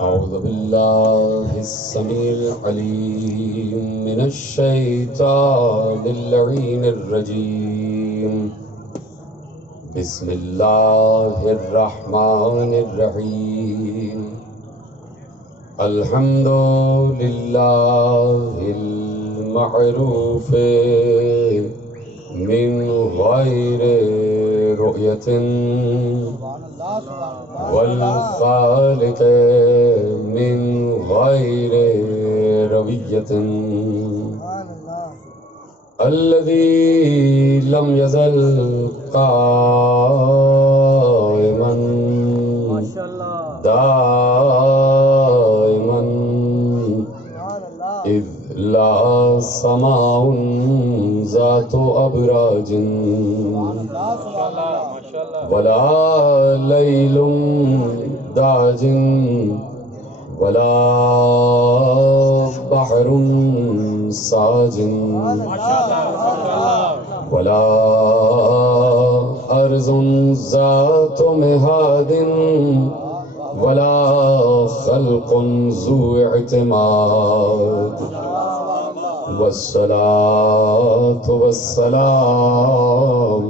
أعوذ بالله السميع العليم من الشيطان اللعين الرجيم. بسم الله الرحمن الرحيم. الحمد لله المعروف من غير رؤية والخالق من غير روية الذي لم يزل قائما دائما إذ لا سماء ذات أبراج ولا ليل داج ولا بحر ساج ولا أرض ذات مهاد ولا خلق ذو اعتماد والصلاة والسلام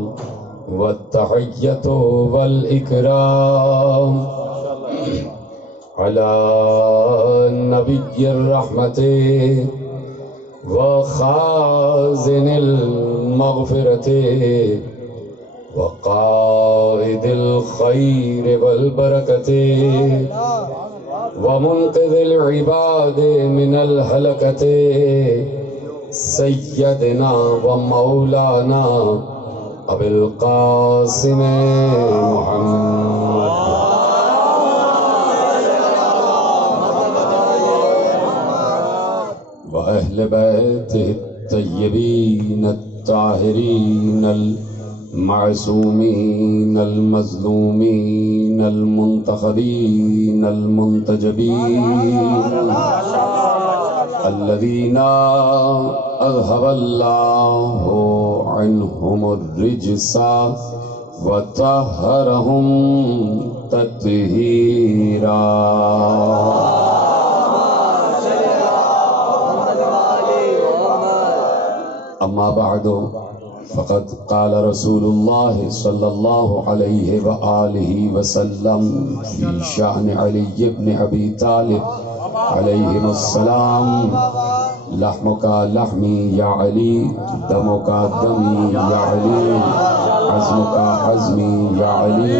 والتحية والإكرام على نبي الرحمة وخازن المغفرة وقائد الخير والبركة ومنقذ العباد من الهلكة سيدنا ومولانا أبي القاسم محمد وأهل بيته الطيبين الطاهرين المعصومين المظلومين المنتخبين المنتجبين الذين أذهب الله عنهم الرجس وطهرهم تطهيرا. أما بعد فقد قال رسول الله صلى الله عليه وآله وسلم في شأن علي بن أبي طالب عليهم السلام: لحمك لحمي يا علي، دمك دمي يا علي، عزمك عزمي يا علي،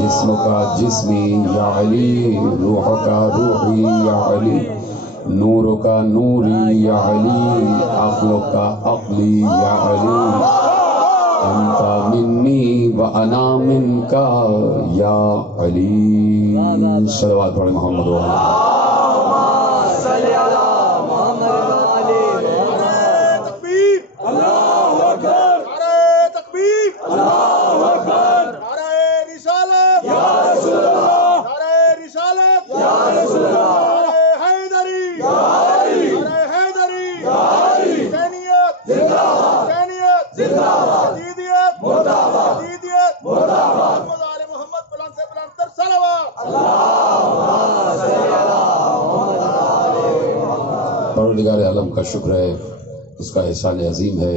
جسمك جسمي يا علي، روحك روحي يا علي، نورك نوري يا علي، عقلك عقلي يا علي، أنت مني وأنا منك يا علي. صلوات پڑھیں محمد و پروردگار عالم کا شکر ہے، اس کا احسان عظیم ہے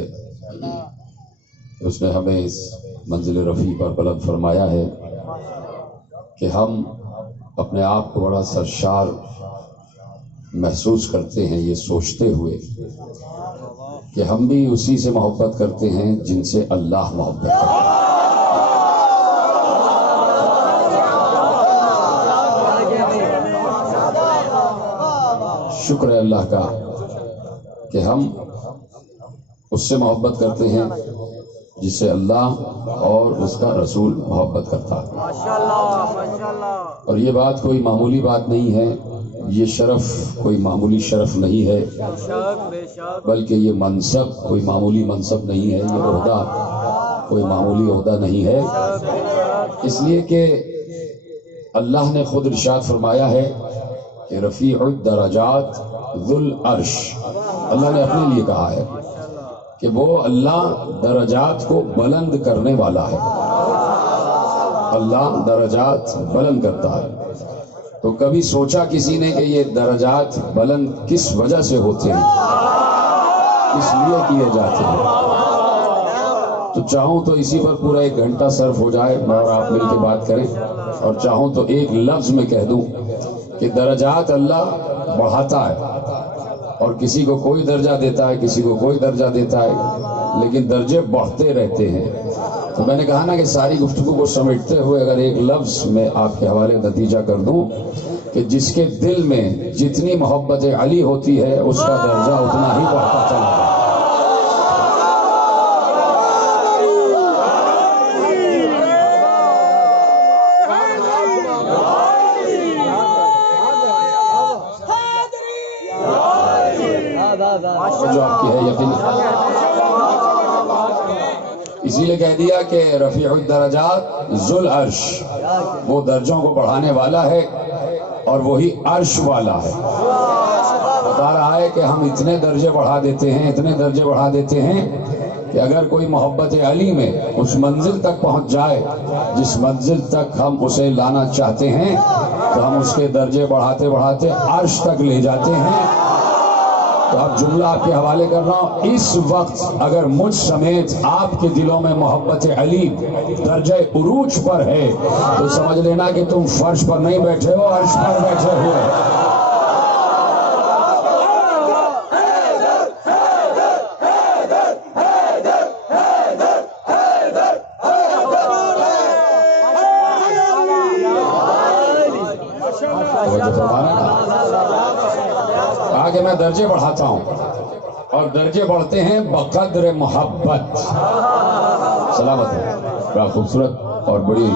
کہ اس نے ہمیں اس منزل رفیع پر بلند فرمایا ہے کہ ہم اپنے آپ کو بڑا سرشار محسوس کرتے ہیں یہ سوچتے ہوئے کہ ہم بھی اسی سے محبت کرتے ہیں جن سے اللہ محبت کرتا ہے. شکر ہے اللہ کا کہ ہم اس سے محبت کرتے ہیں جس سے اللہ اور اس کا رسول محبت کرتا ہے. اور یہ بات کوئی معمولی بات نہیں ہے، یہ شرف کوئی معمولی شرف نہیں ہے، بلکہ یہ منصب کوئی معمولی منصب نہیں ہے، یہ عہدہ کوئی معمولی عہدہ نہیں ہے. اس لیے کہ اللہ نے خود ارشاد فرمایا ہے کہ رفیع الدرجات ذو العرش. اللہ نے اپنے لیے کہا ہے کہ وہ اللہ درجات کو بلند کرنے والا ہے. اللہ درجات بلند کرتا ہے. تو کبھی سوچا کسی نے کہ یہ درجات بلند کس وجہ سے ہوتے ہیں، کس لیے کیے جاتے ہیں؟ تو چاہوں تو اسی پر پورا 1 گھنٹہ صرف ہو جائے، میں اور آپ مل کے بات کریں، اور چاہوں تو ایک لفظ میں کہہ دوں کہ درجات اللہ بڑھاتا ہے، اور کسی کو کوئی درجہ دیتا ہے، کسی کو کوئی درجہ دیتا ہے، لیکن درجے بڑھتے رہتے ہیں۔ تو میں نے کہا نا کہ ساری گفتگو کو سمیٹتے ہوئے اگر ایک لفظ میں آپ کے حوالے نتیجہ کر دوں کہ جس کے دل میں جتنی محبت علی ہوتی ہے اس کا درجہ اتنا ہی بڑھتا چلا جاتا ہے۔ جو آپ کی ہے یقین، اسی لیے کہہ دیا کہ رفیع الدرجات ذو العرش، وہ درجوں کو بڑھانے والا ہے اور وہی عرش والا ہے۔ بتا رہا ہے کہ ہم اتنے درجے بڑھا دیتے ہیں، اتنے درجے بڑھا دیتے ہیں کہ اگر کوئی محبت علی میں اس منزل تک پہنچ جائے جس منزل تک ہم اسے لانا چاہتے ہیں، تو ہم اس کے درجے بڑھاتے بڑھاتے عرش تک لے جاتے ہیں۔ تو اب جملہ آپ کے حوالے کر رہا ہوں، اس وقت اگر مجھ سمیت آپ کے دلوں میں محبت علی درجہ عروج پر ہے تو سمجھ لینا کہ تم فرش پر نہیں بیٹھے ہو، عرش پر بیٹھے ہو۔ کہا کہ میں درجے بڑھاتا ہوں، اور درجے بڑھتے ہیں بقدر محبت۔ سلامت ہے، بڑا خوبصورت اور بڑی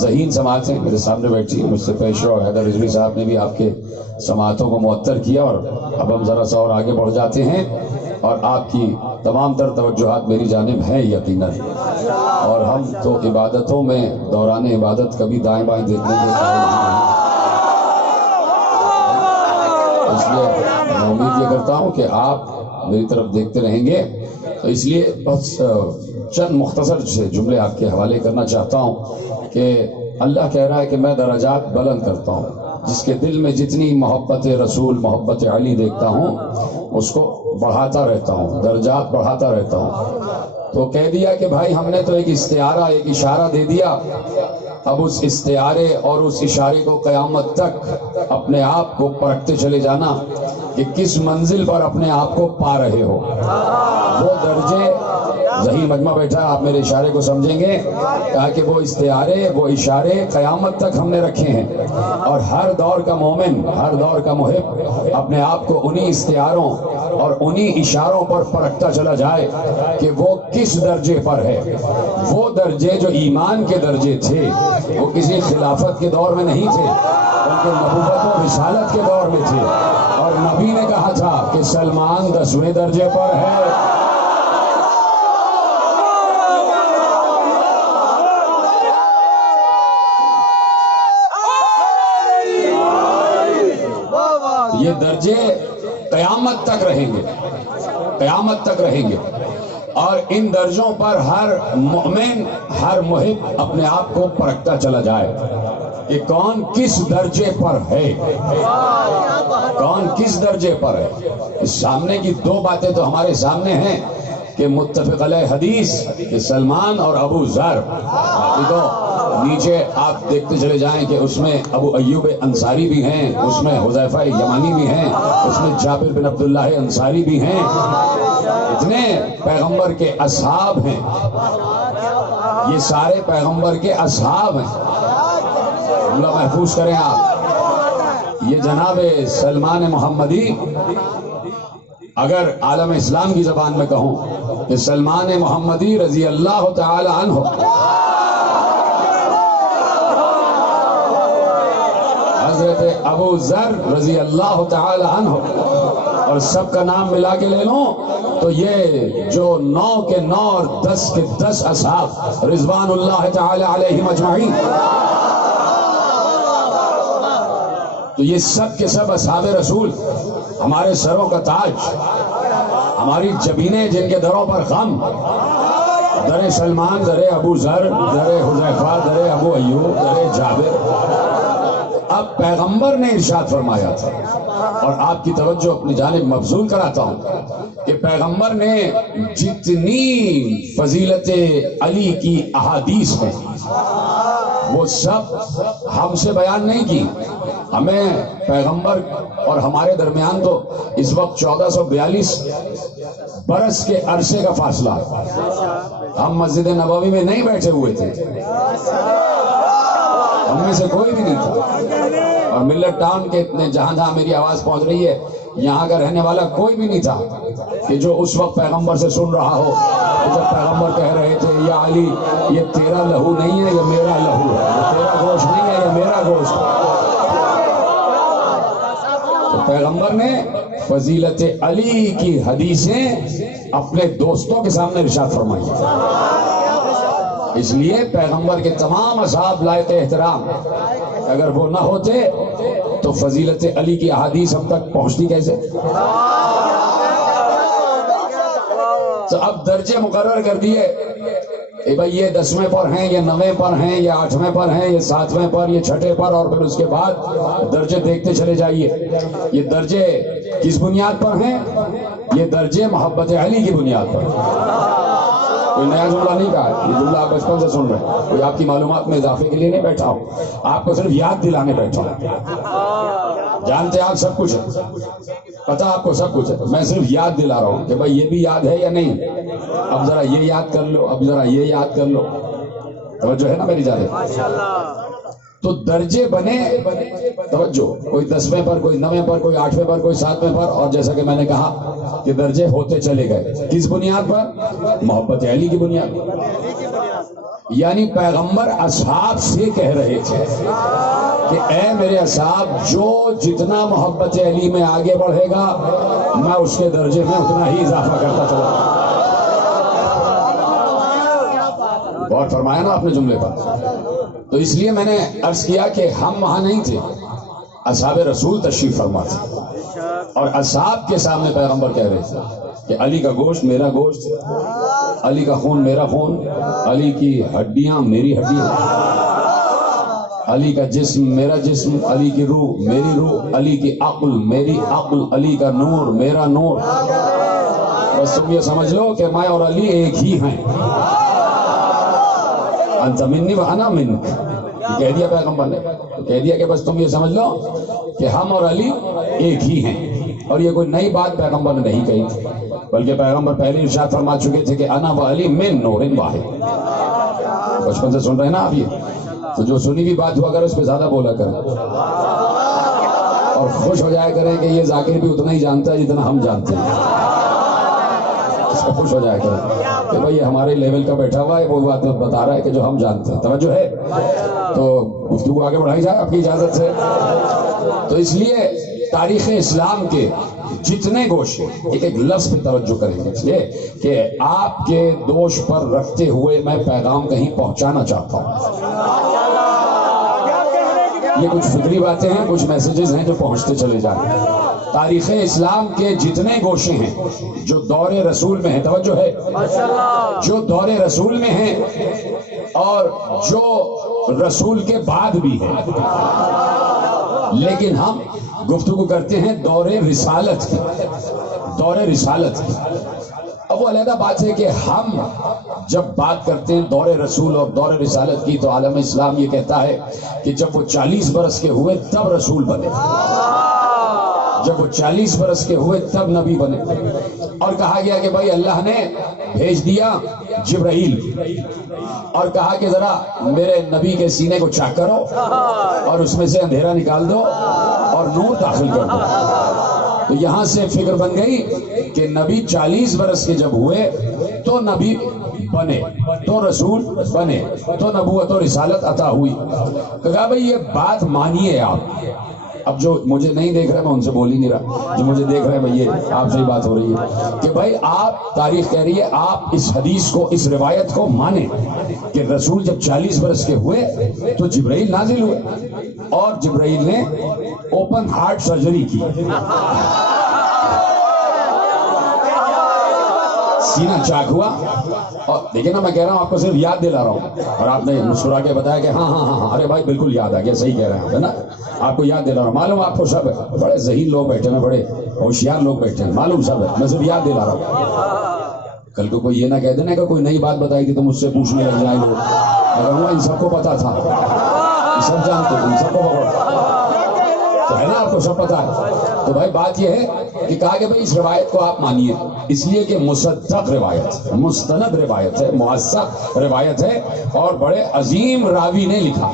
ذہین سماعت ہے میرے سامنے بیٹھی، مجھ سے پیشوا اور حیدر رضوی صاحب نے بھی آپ کے سماعتوں کو معطر کیا، اور اب ہم ذرا سا اور آگے بڑھ جاتے ہیں، اور آپ کی تمام تر توجہات میری جانب ہیں یقیناً، اور ہم تو عبادتوں میں دوران عبادت کبھی دائیں بائیں دیکھنے کے قائل نہیں ہیں، اس لیے میں امید یہ کرتا ہوں کہ آپ میری طرف دیکھتے رہیں گے۔ تو اس لیے بس چند مختصر سے جملے آپ کے حوالے کرنا چاہتا ہوں کہ اللہ کہہ رہا ہے کہ میں درجات بلند کرتا ہوں، جس کے دل میں جتنی محبت رسول، محبت علی دیکھتا ہوں اس کو بڑھاتا رہتا ہوں، درجات بڑھاتا رہتا ہوں۔ تو کہہ دیا کہ بھائی ہم نے تو ایک استعارہ، ایک اشارہ دے دیا، اب اس استعارے اور اس اشارے کو قیامت تک اپنے آپ کو پرکھتے چلے جانا کہ کس منزل پر اپنے آپ کو پا رہے ہو۔ وہ درجے، ذہین مجمع بیٹھا، آپ میرے اشارے کو سمجھیں گے، کہا کہ وہ استعارے، وہ اشارے قیامت تک ہم نے رکھے ہیں، اور ہر دور کا مومن، ہر دور کا محب اپنے آپ کو انہی استعاروں اور انہی اشاروں پر پرکھتا چلا جائے کہ وہ کس درجے پر ہے۔ وہ درجے جو ایمان کے درجے تھے وہ کسی خلافت کے دور میں نہیں تھے، بلکہ نبوت و رسالت کے دور میں تھے، اور نبی نے کہا تھا کہ سلمان 10ویں درجے پر ہے۔ یہ درجے قیامت تک رہیں گے، قیامت تک رہیں گے، اور ان درجوں پر ہر مومن، ہر محب اپنے آپ کو پرکھتا چلا جائے کہ کون کس درجے پر ہے، کون کس درجے پر ہے۔ اس سامنے کی دو باتیں تو ہمارے سامنے ہیں کہ متفق علیہ حدیث کہ سلمان اور ابو ذر، تو نیچے آپ دیکھتے چلے جائیں کہ اس میں ابو ایوب انصاری بھی ہیں، اس میں حذیفہ یمانی بھی ہیں، اس میں جابر بن عبداللہ انصاری بھی ہیں، اتنے پیغمبر کے اصحاب ہیں، یہ سارے پیغمبر کے اصحاب ہیں۔ جملہ محفوظ کریں آپ، یہ جناب سلمان محمدی، اگر عالم اسلام کی زبان میں کہوں کہ سلمان محمدی رضی اللہ تعالی عنہ، حضرت ابو ذر رضی اللہ تعالی عنہ، اور سب کا نام ملا کے لے لوں تو یہ جو 9 کے 9 اور 10 کے 10 اصحاب رضوان اللہ تعالی علیہم اجمعین، تو یہ سب کے سب اصحاب رسول، ہمارے سروں کا تاج، ہماری جبینیں جن کے دروں پر غم، در سلمان، در ابو ذر، در حذیفہ، در ابو ایوب، در جابر، اب پیغمبر نے ارشاد فرمایا تھا، اور آپ کی توجہ اپنی جانب مبذول کراتا ہوں کہ پیغمبر نے جتنی فضیلت علی کی احادیث ہیں وہ سب ہم سے بیان نہیں کی. ہمیں پیغمبر اور ہمارے درمیان تو اس وقت 1442 برس کے عرصے کا فاصلہ. ہم مسجد نبوی میں نہیں بیٹھے ہوئے تھے، ہم میں سے کوئی بھی نہیں تھا، اور ملت ٹاؤن کے اتنے جہاں جہاں میری آواز پہنچ رہی ہے یہاں کا رہنے والا کوئی بھی نہیں تھا کہ جو اس وقت پیغمبر سے سن رہا ہو کہ جب پیغمبر کہہ رہے تھے یا علی یہ تیرا لہو نہیں ہے یہ میرا لہو ہے، یہ تیرا گوشت نہیں ہے یہ میرا گوشت ہے. تو پیغمبر نے فضیلت علی کی حدیثیں اپنے دوستوں کے سامنے ارشاد فرمائی. اس لیے پیغمبر کے تمام اصحاب لائق احترام، اگر وہ نہ ہوتے تو فضیلت علی کی احادیث ہم تک پہنچتی کیسے؟ تو اب درجے مقرر کر دیے کہ بھائی یہ 10ویں پر ہیں، یہ 9ویں پر ہیں، یہ 8ویں پر ہیں، یہ 7ویں پر، یہ 6ٹھے پر، اور پھر اس کے بعد درجے دیکھتے چلے جائیے. یہ درجے کس بنیاد پر ہیں؟ یہ درجے محبت علی کی بنیاد پر. کوئی نیا جملہ نہیں کہا، یہ جملہ آپ بچپن سے سن رہے ہیں، کوئی آپ کی معلومات میں اضافے کے لیے نہیں بیٹھا ہوں، آپ کو صرف یاد دلانے بیٹھا ہوں. جانتے آپ سب کچھ ہے، پتہ آپ کو سب کچھ ہے، میں صرف یاد دلا رہا ہوں کہ بھائی یہ بھی یاد ہے یا نہیں. اب ذرا یہ یاد کر لو، اب ذرا یہ یاد کر لو. توجہ ہے نا میری جانب؟ تو درجے بنے، توجہ، کوئی 10ویں پر، کوئی 9ویں پر، کوئی 8ویں پر، کوئی 7ویں پر، اور جیسا کہ میں نے کہا کہ درجے ہوتے چلے گئے. کس بنیاد پر؟ محبت علی کی بنیاد پر. یعنی پیغمبر اصحاب سے کہہ رہے تھے کہ اے میرے اصحاب، جو جتنا محبت علی میں آگے بڑھے گا میں اس کے درجے میں اتنا ہی اضافہ کرتا چلا جاؤں. غور فرمایا نا آپ نے جملے پر؟ تو اس لیے میں نے عرض کیا کہ ہم وہاں نہیں تھے، اصحاب رسول تشریف فرما تھے، اور اصحاب کے سامنے پیغمبر کہہ رہے تھے کہ علی کا گوشت میرا گوشت، علی کا خون میرا خون، علی کی ہڈیاں میری ہڈیاں، علی کا جسم میرا جسم، علی کی روح میری روح، علی کی عقل میری عقل، علی کا نور میرا نور. بس تم یہ سمجھ لو کہ میں اور علی ایک ہی ہیں. انت منی وانا منک، کہہ دیا پیغمبر نے، کہہ دیا کہ بس تم یہ سمجھ لو کہ ہم اور علی ایک ہی ہیں. اور یہ کوئی نئی بات پیغمبر نے نہیں کہی تھی، بلکہ پیغمبر پہلے ارشاد فرما چکے تھے کہ انا و علی من نور واحد. بچپن سے سن رہے ہیں نا آپ یہ، تو جو سنی ہوئی بات ہوا کرے اس پہ زیادہ بولا کریں، اور خوش ہو جایا کریں کہ یہ ذاکر بھی اتنا ہی جانتا ہے جتنا ہم جانتے ہیں. اس پہ خوش ہو جایا کریں کہ بھائی ہمارے لیول کا بیٹھا ہوا ہے، وہ بات بتا رہا ہے کہ جو ہم جانتے ہیں. توجہ ہے؟ تو گفتگو آگے بڑھائی جائے آپ کی اجازت سے. تو اس لیے تاریخ اسلام کے جتنے گوشے، ایک ایک لفظ پہ توجہ کریں گے، اس لیے کہ آپ کے دوش پر رکھتے ہوئے میں پیغام کہیں پہنچانا چاہتا ہوں. یہ کچھ فکری باتیں ہیں، کچھ میسیجز ہیں جو پہنچتے چلے جائیں. تاریخ اسلام کے جتنے گوشے ہیں جو دور رسول میں ہیں، توجہ ہے، جو دور رسول میں ہیں اور جو رسول کے بعد بھی ہیں، لیکن ہم گفتگو کرتے ہیں دور رسالت کی، دور رسالت کی. اب وہ علیحدہ بات ہے کہ ہم جب بات کرتے ہیں دور رسول اور دور رسالت کی تو عالم اسلام یہ کہتا ہے کہ جب وہ 40 برس کے ہوئے تب رسول بنے، جب وہ 40 برس کے ہوئے تب نبی بنے. اور کہا گیا کہ بھائی اللہ نے بھیج دیا جبرائیل اور کہا کہ ذرا میرے نبی کے سینے کو چاک کرو اور اس میں سے اندھیرا نکال دو اور نور داخل کر دو. تو یہاں سے فکر بن گئی کہ نبی 40 برس کے جب ہوئے تو نبی بنے، تو رسول بنے، تو نبوت و رسالت عطا ہوئی. کہا بھئی یہ بات مانیے آپ. اب جو مجھے نہیں دیکھ رہے میں ان سے بول ہی نہیں رہا، جو مجھے دیکھ رہے ہیں بھئی یہ آپ سے ہی بات ہو رہی ہے کہ بھئی آپ، تاریخ کہہ رہی ہے آپ اس حدیث کو، اس روایت کو مانیں کہ رسول جب 40 برس کے ہوئے تو جبرائیل نازل ہوئے اور جبرائیل نے اوپن ہارٹ سرجری کی. سینہ چاک ہوا. اور دیکھیں نا میں کہہ رہا ہوں آپ کو صرف یاد دلا رہا ہوں, اور آپ نے مسکرا کے بتایا کہ ہاں ہاں ہاں ارے بھائی بالکل یاد آ گیا, صحیح کہہ رہے ہیں, ہے نا, آپ کو یاد دلا رہا ہوں. معلوم آپ کو سب بڑے ذہین لوگ بیٹھے ہیں, بڑے ہوشیار لوگ بیٹھے ہیں, معلوم سب ہے, میں صرف یاد دلا رہا ہوں. کل کو کوئی یہ نہ کہہ دینا کہ کوئی نئی بات بتائی تھی تو مجھ سے پوچھنے لگ جائیں لوگ, اگر ہوا ان سب کو پتا تھا, سب جانتے ان سب کو تو ہے نا, آپ کو سب پتا ہے. تو بھائی بات یہ ہے کہ کہا کہ بھائی اس روایت کو آپ مانیے, اس لیے کہ مصدق روایت, مستند روایت ہے, موثق روایت ہے, اور بڑے عظیم راوی نے لکھا.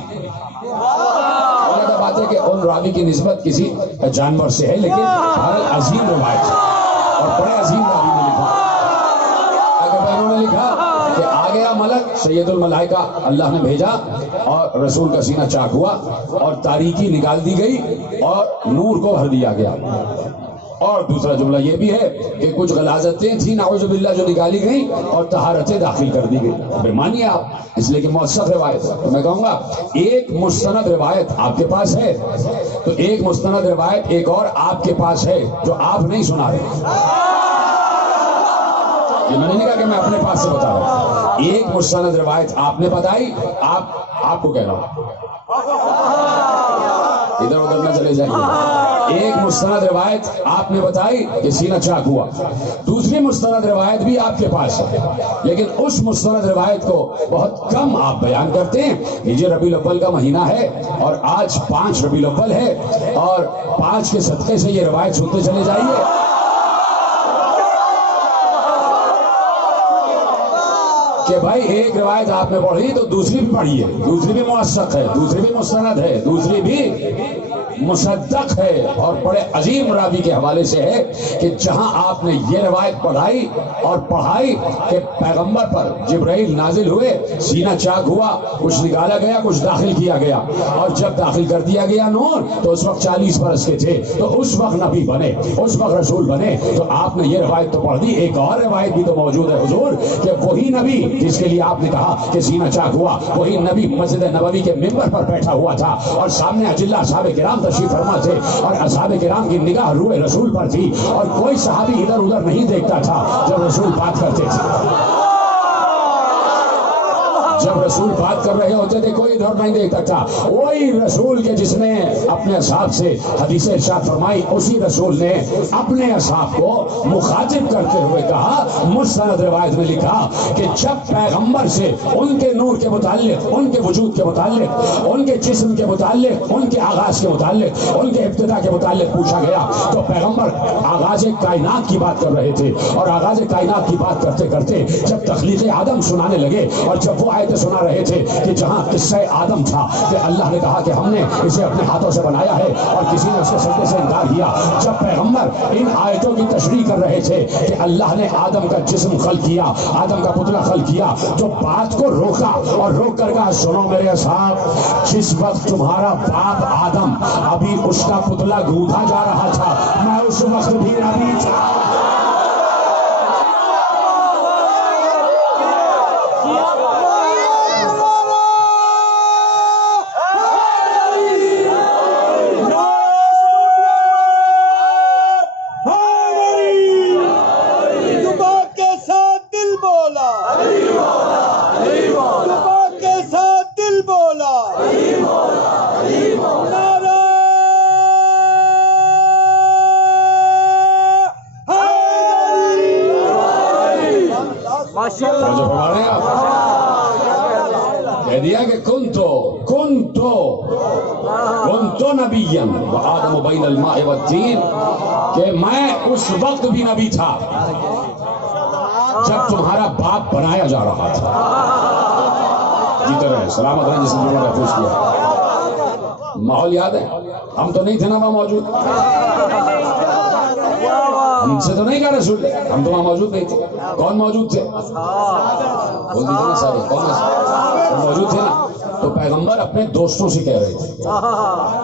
بات ہے کہ ان راوی کی نسبت کسی جانور سے ہے, لیکن بہرحال عظیم روایت ہے اور بڑے عظیم راوی نے لکھا. اگر انہوں نے لکھا کہ آ گیا ملک سید الملائکہ, اللہ نے بھیجا اور رسول کا سینہ چاک ہوا اور تاریکی نکال دی گئی اور نور کو بھر دیا گیا. اور دوسرا جملہ یہ بھی ہے کہ کچھ غلاظتیں تھیں نعوذ باللہ جو نکالی گئیں اور طہارتیں داخل کر دی گئی. اب مانیے آپ, اس لیے کہ موثق روایت ہے. تو میں کہوں گا ایک مستند روایت آپ کے پاس ہے, تو ایک مستند روایت ایک اور آپ کے پاس ہے جو آپ نہیں سنا رہے. یہ میں نے نہیں کہا کہ میں اپنے پاس سے بتا رہا ہوں, ایک مستند روایت آپ نے بتائی, آپ کو کہہ رہا ہوں, ادھر ادھر نہ چلے جائیں. ایک مستند روایت آپ نے بتائی کہ سینہ چاک ہوا, دوسری مستند روایت بھی آپ کے پاس ہے, لیکن اس مستند روایت کو بہت کم آپ بیان کرتے ہیں. یہ ربیع الاول کا مہینہ ہے اور آج 5 ربیع الاول ہے, اور 5 کے صدقے سے یہ روایت سنتے چلے جائیے. کہ بھائی ایک روایت آپ نے پڑھی تو دوسری بھی پڑھی ہے, دوسری بھی موثق ہے, دوسری بھی مستند ہے, دوسری بھی مصدق ہے, اور بڑے عظیم راوی کے حوالے سے ہے کہ جہاں آپ نے یہ روایت پڑھائی اور پڑھائی کہ پیغمبر پر جبرائیل نازل ہوئے, سینہ چاک ہوا, کچھ نکالا گیا, کچھ داخل کیا گیا, اور جب داخل کر دیا گیا نور تو اس وقت 40 برس کے تھے, تو اس وقت نبی بنے, اس وقت رسول بنے. تو آپ نے یہ روایت تو پڑھ دی, ایک اور روایت بھی تو موجود ہے حضور کہ وہی نبی جس کے لیے آپ نے کہا کہ سینہ چاک ہوا, وہی نبی مسجد نبوی کے ممبر پر بیٹھا ہوا تھا, اور سامنے اجلہ اصحاب کرام تشریف فرما تھے, اور اصحاب کرام کی نگاہ روئے رسول پر تھی, اور کوئی صحابی ادھر ادھر نہیں دیکھتا تھا جب رسول بات کرتے تھے. جب رسول بات کر رہے ہوتے تھے کوئی ادھر نہیں دیکھتا تھا. وہی رسول کے جس نے اپنے اصحاب سے حدیث ارشاد فرمائی, اسی رسول نے اپنے اصحاب کو مخاطب کرتے ہوئے کہا, مستند روایت میں لکھا کہ جب پیغمبر سے ان کے نور کے متعلق, ان کے وجود کے متعلق, ان کے جسم کے متعلق, ان کے آغاز کے متعلق, ان کے ابتدا کے متعلق پوچھا گیا, تو پیغمبر آغاز کائنات کی بات کر رہے تھے, اور آغاز کائنات کی بات کرتے کرتے جب تخلیق آدم سنانے لگے, اور جب وہ سنا رہے تھے کہ جہاں قصہ آدم تھا کہ اللہ نے کہا کہ ہم نے اسے اپنے ہاتھوں سے بنایا ہے اور کسی نے اس کے سجدے سے انکار کیا, جب پیغمبر ان آیتوں کی تشریح کر رہے تھے کہ اللہ نے آدم کا جسم خلق کیا, آدم کا پتلا خلق کیا, تو بات کو روکا اور روک کر کہا, سنو میرے اصحاب, جس وقت تمہارا باپ آدم ابھی اس کا پتلا گوندھا جا رہا تھا, میں اس وقت بھی نبی تھا. کہہ دیا کہ کنتو نبیًا وآدم بین الماء والطین, کہ میں اس وقت بھی نبی تھا جب تمہارا باپ بنایا جا رہا تھا. جیتے رہے سلامت رہے جس نے محفوظ کیا. ماحول یاد ہے, ہم تو نہیں تھے نا وہاں موجود, ہم سے تو نہیں کہا رسول, ہم تو وہاں موجود نہیں تھے. کون موجود تھے؟ بول دیجیے نا سارے, کون موجود تھے نا. تو پیغمبر اپنے دوستوں سے کہہ رہے تھے,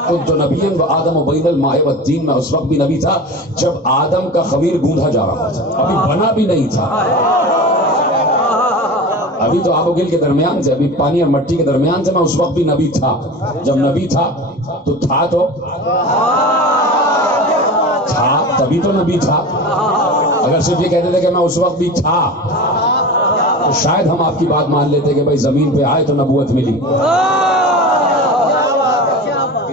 کنت نبیًا وآدم بین الماء والطین, میں اس وقت بھی نبی تھا جب آدم کا خمیر گوندھا جا رہا تھا, ابھی بنا بھی نہیں تھا, ابھی تو آب و گل کے درمیان سے, ابھی پانی اور مٹی کے درمیان سے, میں اس وقت بھی نبی تھا. جب نبی تھا تو تھا تبھی تو نبی تھا. اگر صرف یہ کہتے تھے کہ میں اس وقت بھی تھا تو شاید ہم آپ کی بات مان لیتے کہ بھائی زمین پہ آئے تو نبوت ملی.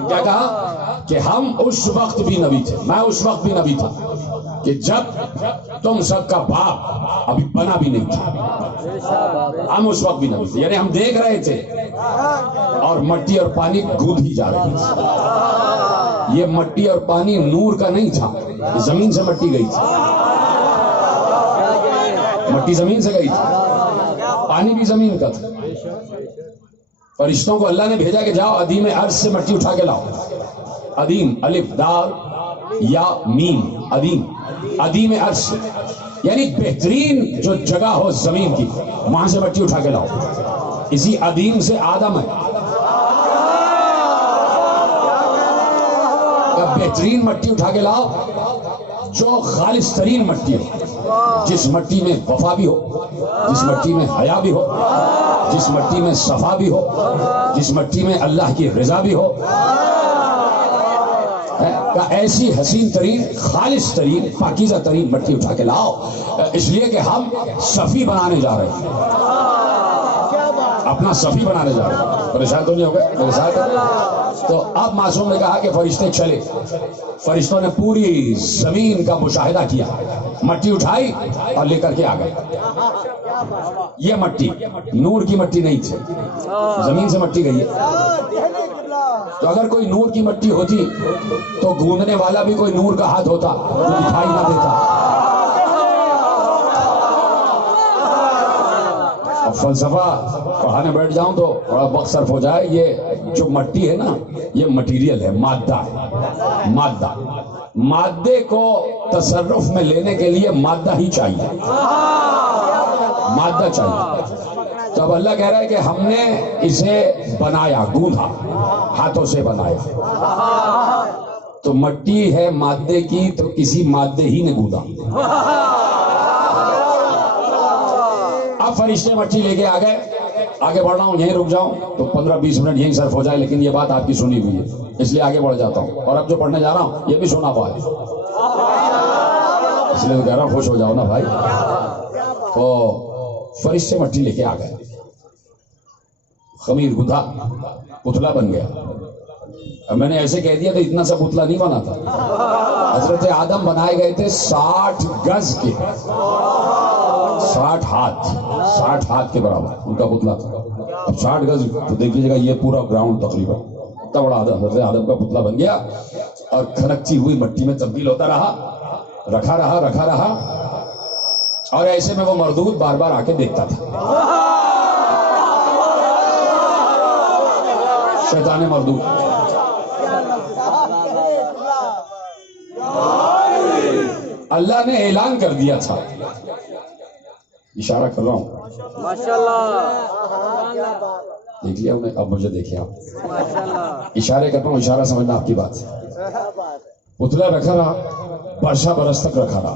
کیا کہا کہ ہم اس وقت بھی نبی تھے, میں اس وقت بھی نبی تھا کہ جب تم سب کا باپ ابھی بنا بھی نہیں تھا, ہم اس وقت بھی نبی تھے. یعنی ہم دیکھ رہے تھے اور مٹی اور پانی گود ہی جا رہی تھی. یہ مٹی اور پانی نور کا نہیں تھا, زمین سے مٹی گئی تھی, مٹی زمین سے گئی تھی, پانی بھی زمین کا تھا. فرشتوں کو اللہ نے بھیجا کہ جاؤ ادیم عرش سے مٹی اٹھا کے لاؤ. ادیم الف دال یا میم, ادیم عرش یعنی بہترین جو جگہ ہو زمین کی, وہاں سے مٹی اٹھا کے لاؤ. اسی ادیم سے آدم ہے. بہترین مٹی اٹھا کے لاؤ جو خالص ترین مٹی ہو, جس مٹی میں وفا بھی ہو, جس مٹی میں حیا بھی ہو, جس مٹی میں صفا بھی ہو, جس مٹی میں اللہ کی رضا بھی ہو. ایسی حسین ترین, خالص ترین, پاکیزہ ترین مٹی اٹھا کے لاؤ, اس لیے کہ ہم صفی بنانے جا رہے ہیں, اپنا صفی بنانے جا رہے ہیں. پریشان تو نہیں ہو گئے میرے ساتھ؟ تو اب معصوم نے کہا کہ فرشتے چلے. فرشتوں نے پوری زمین کا مشاہدہ کیا, مٹی اٹھائی اور لے کر کے آ گئے. یہ مٹی نور کی مٹی نہیں تھی, زمین سے مٹی گئی ہے. تو اگر کوئی نور کی مٹی ہوتی تو گوندنے والا بھی کوئی نور کا ہاتھ ہوتا جو دکھائی نہ دیتا. اب فلسفہ پڑھانے بیٹھ جاؤں تو تھوڑا وقت صرف ہو جائے. یہ جو مٹی ہے نا, یہ مٹیریل ہے, مادہ ہے. مادے کو تصرف میں لینے کے لیے مادہ ہی چاہیے, مادہ چاہیے. تو اب اللہ کہہ رہا ہے کہ ہم نے اسے بنایا, گوندھا, ہاتھوں سے بنایا. تو مٹی ہے مادے کی, تو کسی مادے ہی نے گوندھا. اب فرشتے مٹی لے کے آ گئے. آگے بڑھ رہا ہوں, یہیں رک جاؤں تو 15-20 منٹ یہیں صرف ہو جائے, لیکن یہ بات آپ کی سنی ہوئی ہے اس لیے آگے بڑھ جاتا ہوں. اور اب جو پڑھنے جا رہا ہوں یہ بھی سنا پائے, اس لیے تو کہہ رہا ہوں خوش ہو جاؤ نا بھائی. تو فرشتے مٹی لے کے آ گئے, خمیر گندھا, پتلا بن گیا. اب میں نے ایسے کہہ دیا تو اتنا سا پتلا نہیں بنا تھا. حضرت آدم بنائے گئے تھے 60 گز کے, 60 ہاتھ کے برابر ان کا پتلا تھا. اب 60 گز تو دیکھ لیجیے گا, یہ پورا گراؤنڈ تقریباً اتنا بڑا حضرت آدم کا پتلا بن گیا اور کھنکتی ہوئی مٹی میں تبدیل ہوتا رہا, رکھا رہا. اور ایسے میں وہ مردود بار بار آ کے دیکھتا تھا. شیطان مردود. اللہ نے اعلان کر دیا تھا, اشارہ کر رہا ہوں, دیکھ لیا انہیں, اب مجھے دیکھیں آپ. اشارے کرتا ہوں, اشارہ سمجھنا آپ کی بات ہے. پتلا رکھا رہا, برسہ برس تک رکھا رہا.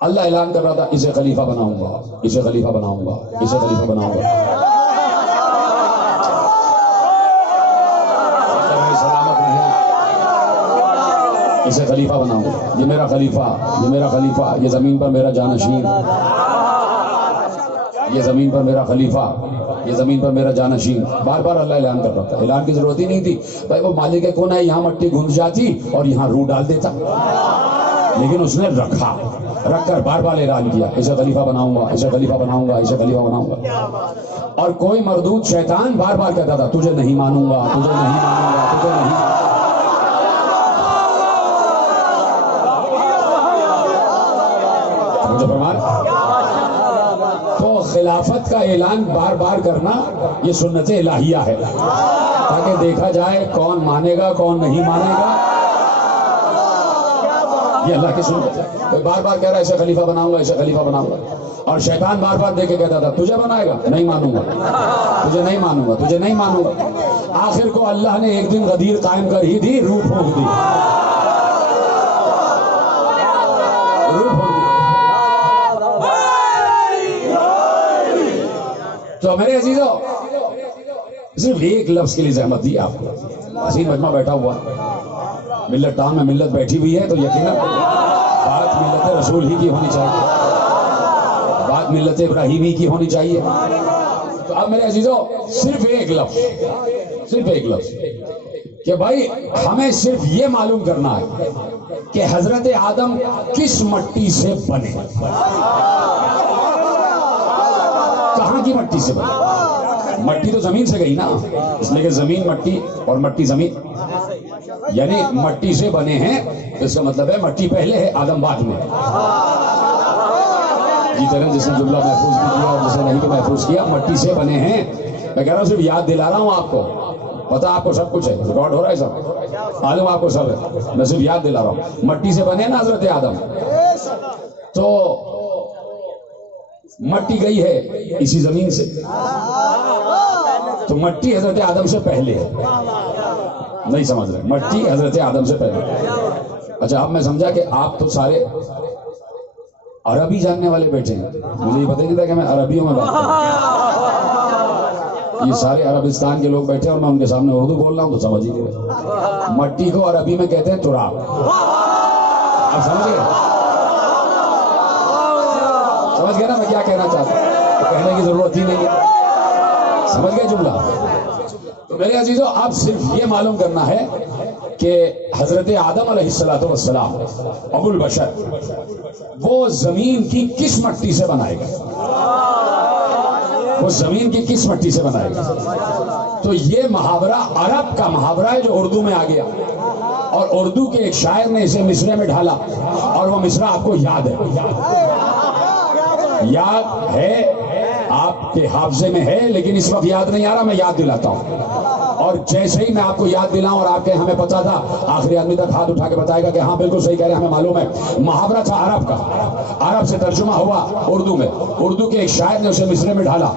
اللہ اعلان کر رہا تھا اسے خلیفہ بناؤں گا, اسے خلیفہ بناؤں گا, اسے خلیفہ بناؤں گا. اسے خلیفہ بناؤں گا, یہ میرا خلیفہ, یہ میرا خلیفہ, یہ زمین پر میرا جانشین, یہ زمین پر میرا خلیفہ, یہ زمین پر میرا جانشین. بار بار اللہ اعلان کر رہا تھا. اعلان کی ضرورت ہی نہیں تھی بھائی, وہ مالک کون ہے, یہاں مٹی گھن جاتی اور یہاں روح ڈال دیتا. لیکن اس نے رکھ کر بار بار اعلان کیا, اسے خلیفہ بناؤں گا, اسے خلیفہ بناؤں گا, اسے خلیفہ بناؤں گا. اور کوئی مردود شیطان بار بار کہتا تھا تجھے نہیں مانوں گا, تجھے نہیں مانوں گا, تجھے نہیں. تو خلافت کا اعلان بار بار کرنا یہ سنت الہیہ ہے, تاکہ دیکھا جائے کون مانے گا کون نہیں مانے گا. یہ اللہ کی سنت ہے. بار بار کہہ رہا ہے اسے خلیفہ بناؤں گا, اسے خلیفہ بناؤں گا. اور شیطان بار بار دیکھ کے کہتا تھا تجھے بنائے گا, نہیں مانوں گا, تجھے نہیں مانوں گا, تجھے نہیں مانوں گا. آخر کو اللہ نے ایک دن غدیر قائم کر ہی دی, روح پھونک دی, روح پھونک دی. تو میرے عزیزو, صرف ایک لفظ کے لیے زحمت دی آپ کو. حسین مجمع بیٹھا ہوا, ملت ٹاؤن میں ملت بیٹھی ہوئی ہے, تو یقیناً بات ملت رسول ہی کی ہونی چاہیے، بات ملت ابراہیمی کی ہونی چاہیے۔ تو اب میرے عزیزو صرف ایک لفظ کہ بھائی ہمیں صرف یہ معلوم کرنا ہے کہ حضرت آدم کس مٹی سے بنے، کہاں کی مٹی سے بنے؟ مٹی تو زمین سے گئی نا، اس لیے کہ زمین مٹی اور مٹی زمین، یعنی مٹی سے بنے ہیں، اس کا مطلب ہے مٹی پہلے ہے، آدم بعد میں۔ یہ طرح جس نے جملہ محفوظ بھی کیا اور جسے نہیں بھی محفوظ کیا، مٹی سے بنے ہیں۔ میں کہہ رہا ہوں صرف یاد دلا رہا ہوں آپ کو، پتا آپ کو سب کچھ ہے، ریکارڈ ہو رہا ہے سب، معلوم آپ کو سب ہے، میں صرف یاد دلا رہا ہوں۔ مٹی سے بنے نا حضرت آدم، تو مٹی گئی ہے اسی زمین سے، تو مٹی حضرت آدم سے پہلے ہے، نہیں سمجھ رہے؟ مٹی حضرت آدم سے پہلے۔ اچھا اب میں سمجھا کہ آپ تو سارے عربی جاننے والے بیٹھے ہیں، مجھے یہ پتہ نہیں تھا کہ میں عربیوں میں بات کروں۔ یہ سارے عربستان کے لوگ بیٹھے اور میں ان کے سامنے اردو بول رہا ہوں تو سمجھ ہی نہیں رہے۔ مٹی کو عربی میں کہتے ہیں تراب، آپ سمجھ گئے؟ سمجھ گئے نا میں کیا کہنا چاہتا ہوں؟ تو کہنے کی ضرورت ہی نہیں ہے، سمجھ گئے جملہ؟ تو میرے عزیزو اب صرف یہ معلوم کرنا ہے کہ حضرت آدم علیہ السلام ابو البشر وہ زمین کی کس مٹی سے بنائے گا، وہ زمین کی کس مٹی سے بنائے گا؟ تو یہ محاورہ عرب کا محاورہ ہے جو اردو میں آ گیا، اور اردو کے ایک شاعر نے اسے مصرے میں ڈھالا، اور وہ مصرع آپ کو یاد ہے آپ کے حافظے میں ہے، لیکن اس وقت یاد نہیں آ رہا، میں یاد دلاتا ہوں۔ اور جیسے ہی میں آپ کو یاد دلاؤں اور آپ کے ہمیں پتا تھا، آخری آدمی تک ہاتھ اٹھا کے بتائے گا کہ ہاں بالکل صحیح کہہ رہے ہیں، ہمیں معلوم ہے۔ محاورہ تھا عرب کا، عرب سے ترجمہ ہوا اردو میں، اردو کے ایک شاعر نے اسے مصرے میں ڈھالا،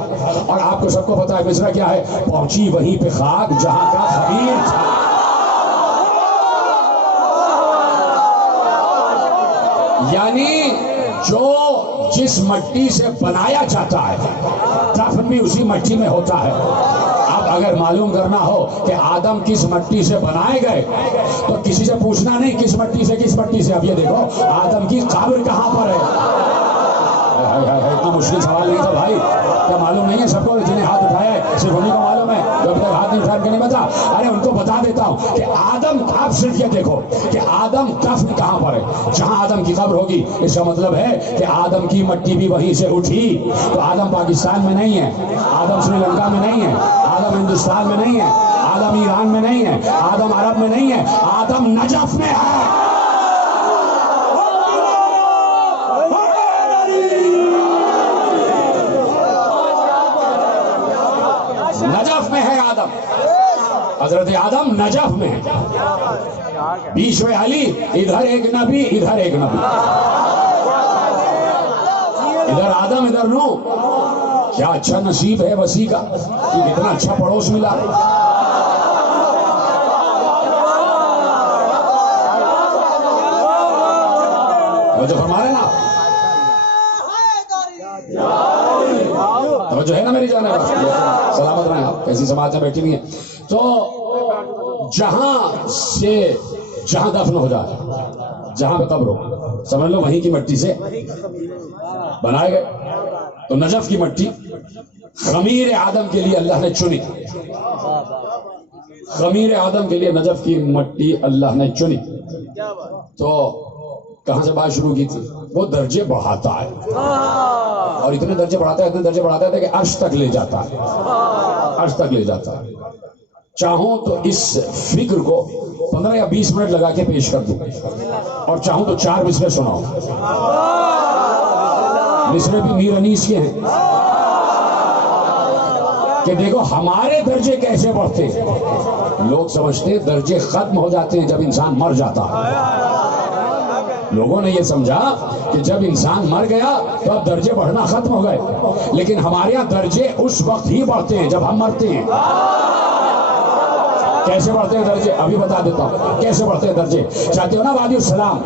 اور آپ کو سب کو پتا ہے مصرع کیا ہے؟ پہنچی وہیں پہ خاک جہاں کا خبیر تھا۔ یعنی جو جس مٹی سے بنایا جاتا ہے دفن بھی اسی مٹی میں ہوتا ہے۔ اب اگر معلوم کرنا ہو کہ آدم کس مٹی سے بنائے گئے تو کسی سے پوچھنا نہیں کس مٹی سے کس مٹی سے۔ اب یہ دیکھو آدم کی قبر کہاں پر ہے؟ اتنا مشکل سوال نہیں تھا بھائی، کیا معلوم نہیں ہے سب کو؟ جنہیں ہاتھ اٹھایا ہے صرف انہیں کو معلوم ہے، جو ابھی تک ہاتھ نہیں اٹھا کے نہیں بتا۔ ارے ان کو بتا دیتا ہوں کہ آدم، آپ صرف یہ دیکھو کہ آدم دفن کہاں پر ہے، جہاں آدم کی قبر ہوگی۔ اس کا مطلب ہے کہ آدم کی مٹی بھی وہیں سے اٹھی۔ تو آدم پاکستان میں نہیں ہے، آدم سری لنکا میں نہیں ہے، آدم ہندوستان میں نہیں ہے، آدم ایران میں نہیں ہے، آدم عرب میں نہیں ہے، آدم نجف میں ہے۔ نجف میں ہے آدم، حضرت آدم نجف میں ہے۔ بیچ میں علی، ادھر ایک نبی ادھر ایک نبی، ادھر آدم ادھر نوح۔ کیا اچھا نصیب ہے وسیع کا کہ کتنا اچھا پڑوس ملا۔ جو فرما رہے نا جو ہے نا میری جان، سلامت رہیں آپ، کیسی سماعتیں بیٹھی ہوئی ہیں۔ تو جہاں دفن ہو جائے، جہاں پہ قبر ہو، سمجھ لو وہیں کی مٹی سے بنائے گئے۔ تو نجف کی مٹی خمیر آدم کے لیے اللہ نے چنی، خمیر آدم کے لیے نجف کی مٹی اللہ نے چنی۔ تو کہاں سے بات شروع کی تھی؟ وہ درجے بڑھاتا ہے، اور اتنے درجے بڑھاتا ہے، اتنے درجے بڑھاتا ہے کہ عرش تک لے جاتا ہے، عرش تک لے جاتا ہے۔ چاہوں تو اس فکر کو 15 یا 20 منٹ لگا کے پیش کر دوں، اور چاہوں تو 4 مصرے سناؤں۔ مصرے بھی میر انیس کے ہیں کہ دیکھو ہمارے درجے کیسے بڑھتے ہیں۔ لوگ سمجھتے درجے ختم ہو جاتے ہیں جب انسان مر جاتا ہے۔ لوگوں نے یہ سمجھا کہ جب انسان مر گیا تو اب درجے بڑھنا ختم ہو گئے، لیکن ہمارے یہاں درجے اس وقت ہی بڑھتے ہیں جب ہم مرتے ہیں۔ کیسے بڑھتے ہیں درجے؟ ابھی بتا دیتا ہوں کیسے بڑھتے ہیں درجے۔ چاہتے ہو نا وادی السلام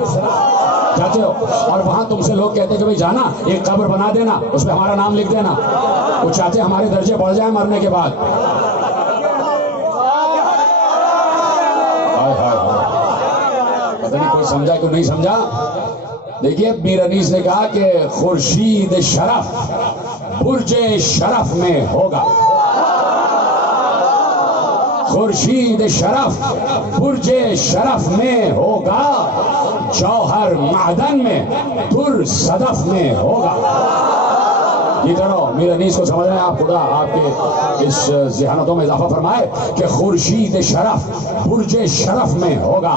جاتے ہو، اور وہاں تم سے لوگ کہتے ہیں کہ بھائی جانا ایک قبر بنا دینا، اس پہ ہمارا نام لکھ دینا۔ وہ چاہتے ہیں ہمارے درجے بڑھ جائیں مرنے کے بعد۔ پتہ نہیں کوئی سمجھا کہ نہیں سمجھا؟ دیکھیے میر انیس نے کہا کہ خورشید شرف برج شرف میں ہوگا، خورشید شرف برج شرف میں ہوگا، جوہر معدن میں در صدف میں ہوگا۔ یہ کرو میر انیس کو سمجھ رہے ہیں آپ؟ خدا آپ کے اس ذہانتوں میں اضافہ فرمائے کہ خورشید شرف برج شرف میں ہوگا،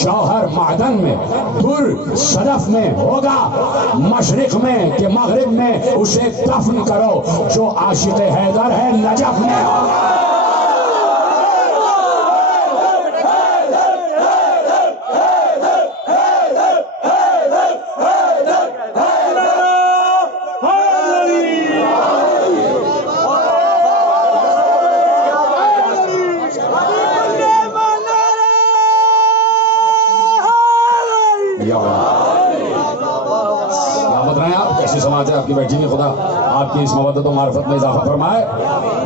جوہر معدن میں در صدف میں ہوگا، مشرق میں کہ مغرب میں اسے دفن کرو، جو عاشق حیدر ہے نجف میں ہوگا۔ آپ کی بیٹھی میں خدا آپ کی اس محبت و معرفت میں اضافہ فرمائے،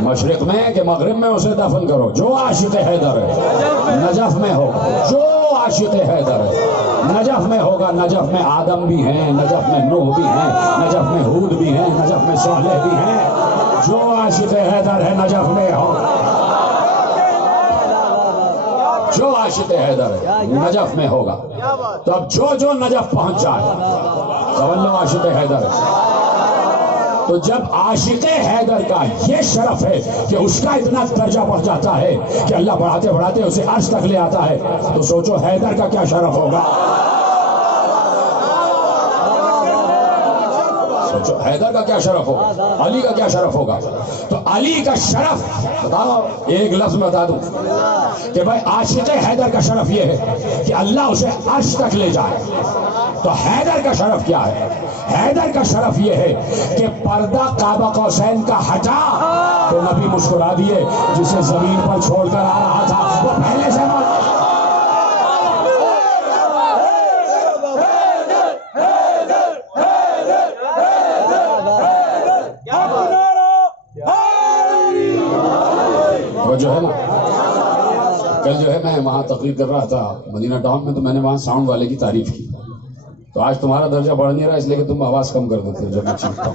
مشرق میں کہ مغرب میں اسے دفن کرو، جو عاشق حیدر ہے نجف میں ہوگا، جو عاشق حیدر ہے نجف میں ہوگا۔ نجف میں آدم بھی ہیں، نجف میں نوح بھی ہیں، نجف میں ہود بھی ہیں، نجف میں صالح بھی ہیں، جو عاشق حیدر ہے نجف میں ہوگا، جو عاشق حیدر ہے نجف میں ہوگا۔ تو اب جو نجف پہنچ جائے سمجھ عاشق حیدر ہے۔ تو جب عاشق حیدر کا یہ شرف ہے کہ اس کا اتنا درجہ بڑھ جاتا ہے کہ اللہ بڑھاتے بڑھاتے اسے عرش تک لے آتا ہے، تو سوچو حیدر کا کیا شرف ہوگا، سوچو حیدر کا کیا شرف ہوگا، علی کا کیا شرف ہوگا۔ تو علی کا شرف بتاؤ، ایک لفظ میں بتا دوں کہ بھائی عاشق حیدر کا شرف یہ ہے کہ اللہ اسے عرش تک لے جائے۔ تو حیدر کا شرف کیا ہے؟ حیدر کا شرف یہ ہے کہ پردہ قاب قوسین کا ہٹا تو نبی مسکرا دیے، جسے زمین پر چھوڑ کر آ رہا تھا وہ پہلے سے وہ جو ہے نا، کل جو ہے میں وہاں تقریر کر رہا تھا مدینہ ٹاؤن میں، تو میں نے وہاں ساؤنڈ والے کی تعریف کی۔ تو آج تمہارا درجہ بڑھ نہیں رہا اس لیے کہ تم آواز کم کر دیتے جب میں چیختا ہوں،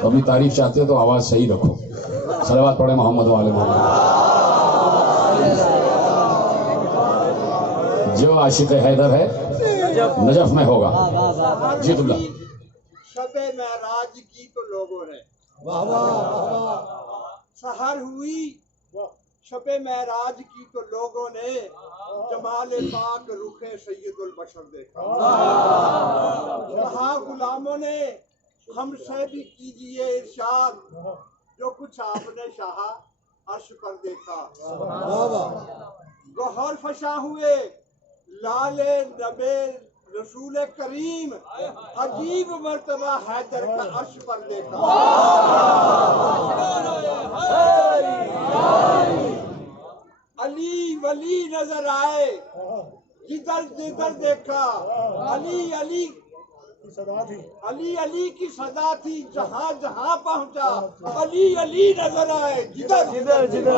تو اپنی تعریف چاہتے ہو تو آواز صحیح رکھو۔ صلوات پڑھے محمد والے محمد۔ جو عاشق حیدر ہے نجف میں ہوگا۔ جی قبلہ۔ شب معراج کی تو لوگوں نے سحر ہوئی، شب معراج کی تو لوگوں نے جمال پاک رخ سید البشر دیکھا۔ کہا غلاموں نے ہم سے بھی کیجئے ارشاد، جو کچھ آپ نے شاہ عرش پر دیکھا۔ گوہر فشاں ہوئے لال نب رسول کریم، عجیب مرتبہ حیدر کا عرش پر دیکھا۔ علی ولی نظر آئے جدھر جدھر دیکھا، علی علی علی علی کی صدا تھی جہاں جہاں پہنچا، علی علی نظر آئے جدھر جدھر جدھر،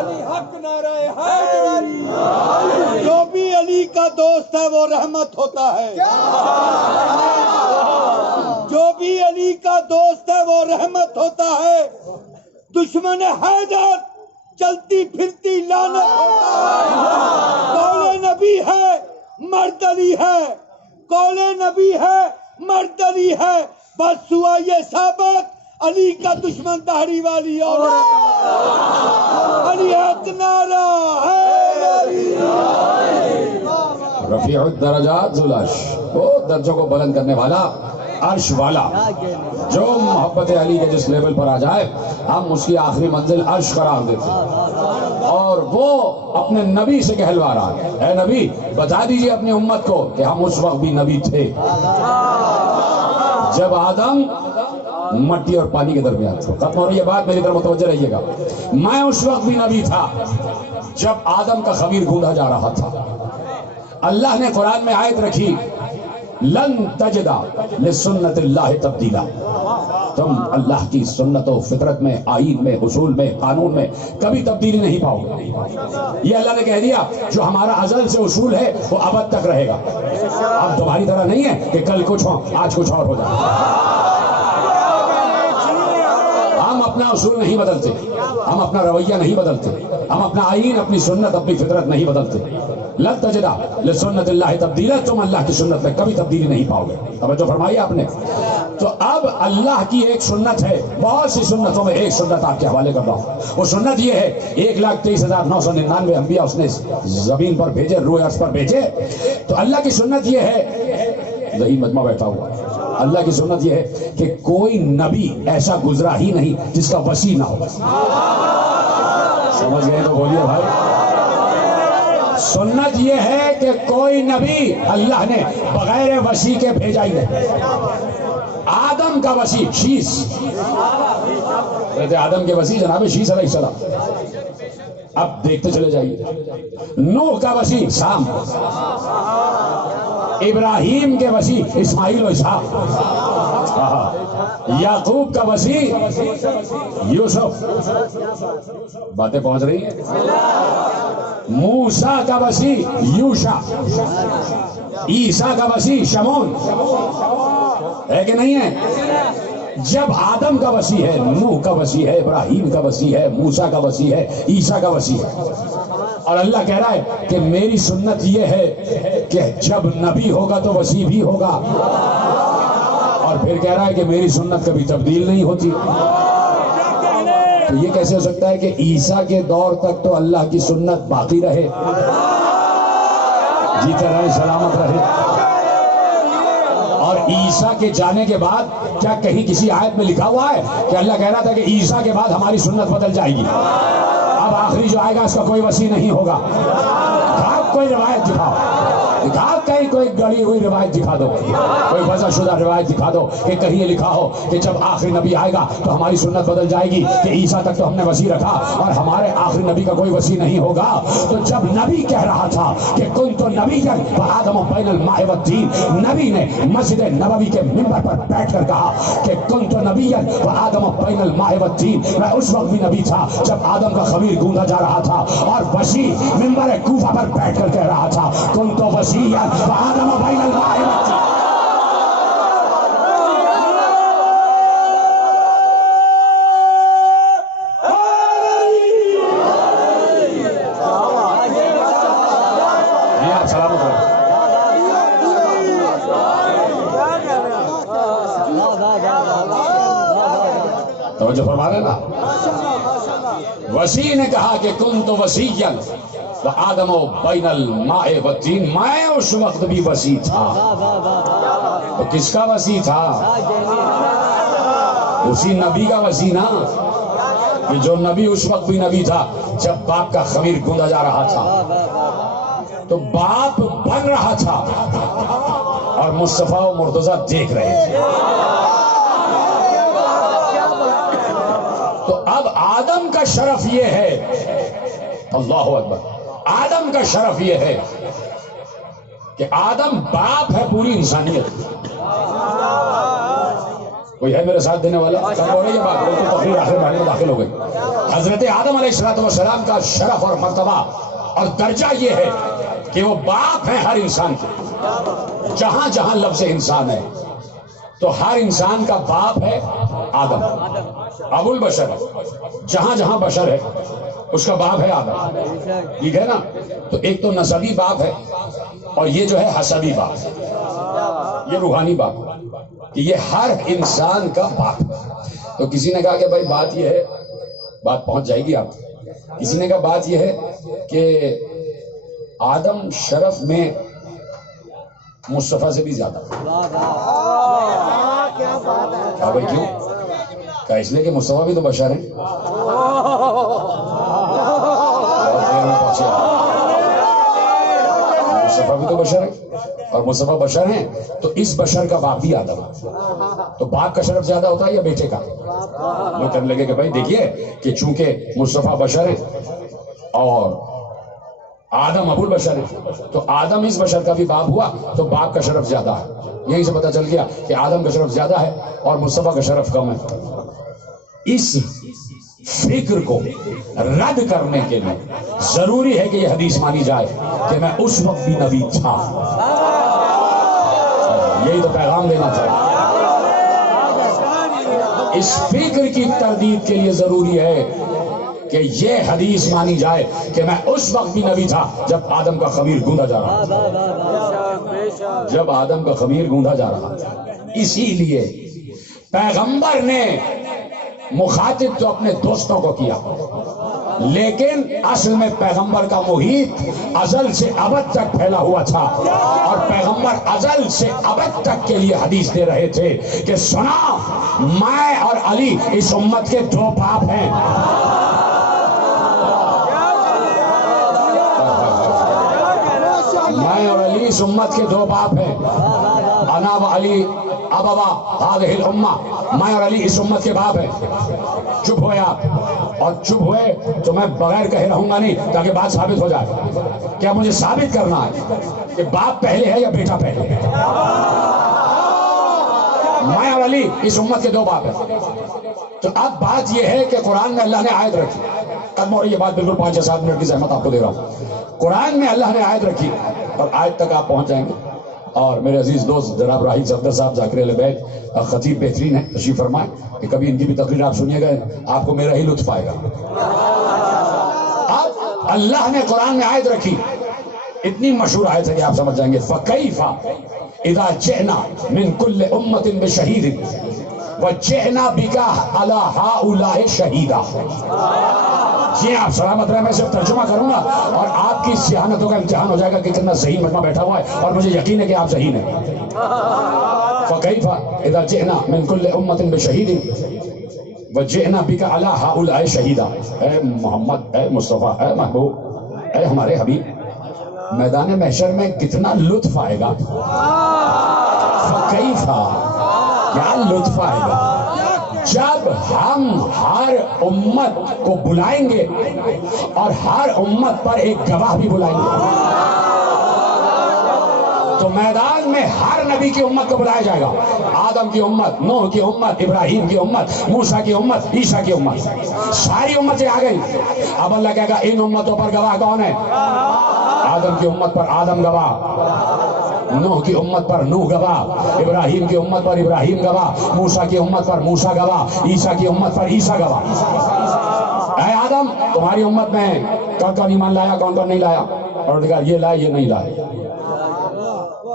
علی حق نعرہ حیدری۔ جو بھی علی کا دوست ہے وہ رحمت ہوتا ہے، جو بھی علی کا دوست ہے وہ رحمت ہوتا ہے، دشمن حیدر چلتی پھرتی لعنت ہوتا ہے۔ قول نبی ہے مرد علی ہے، قول نبی ہے مرد علی ہے، بس ہوا یہ ثابت علی کا دشمن داڑھی والی عورت علی حق نعرہ حیدری۔ رفیع الدرجات ذو العرش، وہ درجوں کو بلند کرنے والا عرش والا، جو محبت علی کے جس لیول پر آ جائے ہم اس کی آخری منزل عرش قرار دیتے ہیں، اور وہ اپنے نبی سے کہلوا رہا ہے، اے نبی بتا دیجئے اپنی امت کو کہ ہم اس وقت بھی نبی تھے جب آدم مٹی اور پانی کے درمیان تھا۔ ختم ہو رہی ہے بات، میری طرف متوجہ رہیے گا۔ میں اس وقت بھی نبی تھا جب آدم کا خمیر گوندا جا رہا تھا۔ اللہ نے قرآن میں آیت رکھی، لن تجد لسنت اللہ تبدیلا، تم اللہ کی سنت و فطرت میں، آئین میں، اصول میں، قانون میں کبھی تبدیلی نہیں پاؤ گے۔ یہ اللہ نے کہہ دیا جو ہمارا ازل سے اصول ہے وہ ابد تک رہے گا۔ اب تمہاری طرح نہیں ہے کہ کل کچھ ہو آج کچھ اور ہو جائے۔ ہم اپنا اصول نہیں بدلتے، ہم اپنا رویہ نہیں بدلتے، ہم اپنا آئین، اپنی سنت، اپنی فطرت نہیں بدلتے۔ لن تجد لسنت اللہ تبدیلا، تم اللہ کی سنت میں کبھی تبدیلی نہیں پاؤ گے۔ توجہ فرمائی آپ نے۔ تو اب اللہ کی ایک سنت ہے، بہت سی سنتوں میں ایک سنت آپ کے حوالے کر رہا ہوں۔ وہ سنت یہ ہے 1,23,999 انبیاء اس نے زمین پر بھیجے، روح ارض پر بھیجے۔ تو اللہ کی سنت یہ ہے، ذہین مجمع بیٹھا ہوا، اللہ کی سنت یہ ہے کہ کوئی نبی ایسا گزرا ہی نہیں جس کا وصی نہ ہو۔ سمجھ گئے تو بولیے بھائی۔ سنت یہ ہے کہ کوئی نبی اللہ نے بغیر وصی کے بھیجا ہی نہیں۔ آدم کا وصی شیس، کہتے آدم کے وصی جناب شیس علیہ السلام، اب دیکھتے چلے جائیے۔ نوح کا وصی سام، ابراہیم کے وصی اسماعیل و اسحاق، یعقوب کا وصی یوسف، باتیں پہنچ رہی ہیں۔ موسیٰ کا وصی یوشع، عیسیٰ کا وصی شمعون، ہے کہ نہیں ہے؟ جب آدم کا وصی ہے، نوح کا وصی ہے، ابراہیم کا وصی ہے، موسیٰ کا وصی ہے، عیسیٰ کا وصی ہے، اور اللہ کہہ رہا ہے کہ میری سنت یہ ہے کہ جب نبی ہوگا تو وصی بھی ہوگا، اور پھر کہہ رہا ہے کہ میری سنت کبھی تبدیل نہیں ہوتی۔ تو یہ کیسے ہو سکتا ہے کہ عیسیٰ کے دور تک تو اللہ کی سنت باقی رہے، جیتے رہے، سلامت رہے، اور عیسیٰ کے جانے کے بعد کیا کہیں کسی آیت میں لکھا ہوا ہے کہ اللہ کہہ رہا تھا کہ عیسیٰ کے بعد ہماری سنت بدل جائے گی، اب آخری جو آئے گا اس کا کوئی وصی نہیں ہوگا؟ کوئی روایت دکھاؤ، کہیں کوئی گڑی ہوئی روایت دکھا دو، کوئی وضع شدہ روایت دکھا دو کہ کہیں یہ لکھا ہو کہ جب آخری نبی آئے گا تو ہماری سنت بدل جائے گی، کہ عیسیٰ تک تو ہم نے وصی رکھا اور ہمارے آخری نبی کا کوئی وصی نہیں ہوگا۔ تو جب نبی کہہ رہا تھا کہ کنت نبیا وآدم بین الماء والطین، نبی نے مسجد نبوی کے منبر پر بیٹھ کر کہا کہ کنت نبیا وآدم بین الماء والطین، میں اس وقت بھی نبی تھا جب آدم کا خمیر گوندا جا رہا تھا، اور وصی منبر کوفہ پر بیٹھ کر کہہ رہا تھا کنت وصیا وآدم بین الماء والطین۔ توجہ فرما رہے نا؟ وصی نے کہا کہ کنت وصیا وآدم بین الماء والطین، میں اس وقت بھی وصی تھا۔ تو کس کا وصی تھا؟ اسی نبی کا وصی نا، کہ جو نبی اس وقت بھی نبی تھا جب باپ کا خمیر گوندا جا رہا تھا، تو باپ بن رہا تھا اور مصطفیٰ و مرتضیٰ دیکھ رہے تھے۔ تو اب آدم کا شرف یہ ہے، اللہ اکبر، آدم کا شرف یہ ہے کہ آدم باپ ہے پوری انسانیت۔ کوئی ہے میرے ساتھ دینے والا؟ کیا ہو رہی ہے بات؟ بالکل تقریر آخر مہینے میں داخل ہو گئی۔ حضرت آدم علیہ السلام کا شرف اور مرتبہ اور درجہ یہ ہے کہ وہ باپ ہیں ہر انسان کے۔ جہاں جہاں لفظ انسان ہے تو ہر انسان کا باپ ہے آدم، ابو البشر، جہاں جہاں بشر ہے اس کا باپ ہے آدم، ٹھیک ہے نا؟ تو ایک تو نسبی باپ ہے اور یہ جو ہے حسبی باپ، یہ روحانی باپ، کہ یہ ہر انسان کا باپ۔ تو کسی نے کہا کہ بھائی بات یہ ہے، بات پہنچ جائے گی آپ، کسی نے کہا بات یہ ہے کہ آدم شرف میں مصطفیٰ سے بھی زیادہ۔ کہا بھائی کیوں؟ کہا اس لیے کہ مصطفیٰ بھی تو بشر ہیں۔ مصطفیٰ بھی تو بشر ہیں، اور مصطفیٰ بشر ہیں تو اس بشر کا باپ بھی آدم ہے۔ تو باپ کا شرف زیادہ ہوتا ہے یا بیٹے کا؟ وہ کہنے لگے کہ بھائی دیکھیے کہ چونکہ مصطفیٰ بشر ہیں اور آدم ابو البشر ہے، تو آدم اس بشر کا بھی باپ ہوا تو باپ کا شرف زیادہ ہے۔ یہی سے پتہ چل گیا کہ آدم کا شرف زیادہ ہے اور مصطفیٰ کا شرف کم ہے۔ اس فکر کو رد کرنے کے لیے ضروری ہے کہ یہ حدیث مانی جائے کہ میں اس وقت بھی نبی تھا۔ یہی تو پیغام دینا چاہیے۔ اس فکر کی تردید کے لیے ضروری ہے کہ یہ حدیث مانی جائے کہ میں اس وقت بھی نبی تھا جب آدم کا خمیر گوندا جا رہا تھا، جب آدم کا خمیر گوندا جا رہا تھا۔ اسی لیے پیغمبر نے مخاطب تو اپنے دوستوں کو کیا، لیکن اصل میں پیغمبر کا محیط ازل سے ابد تک پھیلا ہوا تھا، اور پیغمبر ازل سے ابد تک کے لیے حدیث دے رہے تھے کہ سنا، میں اور علی اس امت کے دو باپ ہیں۔ میں اور علی اس امت کے دو باپ ہیں۔ انا و علی ابوا هذه الامہ، میں اور علی اس امت کے باپ ہیں۔ چپ ہوئے آپ، اور چپ ہوئے تو میں بغیر کہے رہوں گا نہیں تاکہ بات ثابت ہو جائے۔ کیا مجھے ثابت کرنا ہے کہ باپ پہلے ہے یا بیٹا پہلے ہے؟ میں اور علی اس امت کے دو باپ ہیں۔ تو اب بات یہ ہے کہ قرآن میں اللہ نے آیت رکھی، قدم اور یہ بات بالکل 5 یا 7 منٹ کی زحمت آپ کو دے رہا ہوں۔ قرآن میں اللہ نے آیت رکھی اور آیت تک آپ پہنچ جائیں گے۔ اور میرے عزیز دوست جناب راہیل صفدر صاحب ذاکر اہل بیت خطیب بہترین ہے، تشریف فرمائیں کہ کبھی ان کی بھی تقریر آپ سنیے گا، آپ کو میرا ہی لطف آئے گا۔ اب اللہ نے قرآن میں آیت رکھی، اتنی مشہور آیت ہے کہ آپ سمجھ جائیں گے۔ فَكَيْفَ إِذَا جِئْنَا مِن كُلِّ أُمَّةٍ بِشَهِيدٍ وَجِئْنَا بِكَ عَلَى هَؤُلَاءِ شَهِيدًا۔ یہ آپ سلامت رہے، میں صرف ترجمہ کروں گا اور آپ کی ذہانتوں کا امتحان ہو جائے گا کہ کتنا ذہین مجمع بیٹھا ہوا ہے، اور مجھے یقین ہے کہ آپ ذہین ہیں۔ فَكَيْفَ إِذَا جِئْنَا مِن كُلِّ أُمَّةٍ بِشَهِيدٍ وَجِئْنَا بِكَ عَلَى هَؤُلَاءِ شَهِيدًا۔ اے محمد، اے مصطفیٰ، اے محبوب، اے ہمارے حبیب، میدان محشر میں کتنا لطف آئے گا۔ فَكَيْفَ، کیا لطف آئے گا جب ہم ہر امت کو بلائیں گے اور ہر امت پر ایک گواہ بھی بلائیں گے۔ تو میدان میں ہر نبی کی امت کو بلایا جائے گا، آدم کی امت، نوح کی امت، ابراہیم کی امت، موسیٰ کی امت، عیسیٰ کی امت، ساری امتیں آ گئی۔ اب اللہ کہے گا ان امتوں پر گواہ کون ہے؟ آدم کی امت پر آدم گواہ، نوح کی امت پر نوح گواہ، ابراہیم کی امت پر ابراہیم گواہ، موسیٰ کی امت پر موسیٰ گواہ، عیسیٰ کی امت پر عیسیٰ گواہ۔ اے آدم، تمہاری امت میں کون کون ایمان لایا، کون کون نہیں لایا؟ اور دیکھا یہ لائے، یہ نہیں لائے۔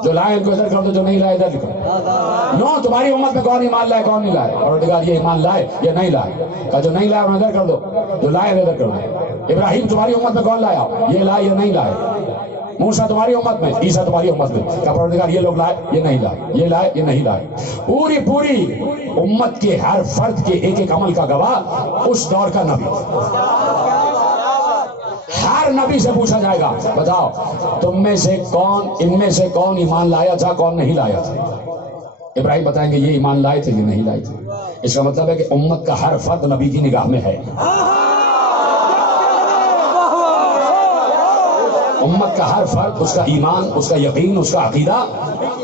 جو لائے ان کو ادھر کر دو، جو نہیں لائے ادھر لکھو۔ نو، تمہاری امت میں کون ایمان لائے، کون نہیں لائے؟ اور دیکھا یہ ایمان لائے، یہ نہیں لائے۔ کہا جو نہیں لائے انہیں ادھر کر دو، جو لائے ادھر کر دو۔ ابراہیم تمہاری امت میں کون لایا، یہ لائے، یہ نہیں لائے۔ موسیٰ تمہاری امت میں، عیسیٰ تمہاری امت میں۔ کہا پروردگار یہ لوگ لائے، یہ نہیں لائے، یہ لائے، یہ نہیں لائے۔ پوری امت کے ہر فرد کے ایک ایک عمل کا گواہ اس دور کا نبی۔ ہر نبی سے پوچھا جائے گا، بتاؤ تم میں سے کون، ان میں سے کون ایمان لایا تھا، کون نہیں لایا تھا؟ ابراہیم بتائیں گے یہ ایمان لائے تھے، یہ نہیں لائے تھے۔ اس کا مطلب ہے کہ امت کا ہر فرد نبی کی نگاہ میں ہے۔ امت کا ہر فرد، اس کا ایمان، اس کا یقین، اس کا عقیدہ،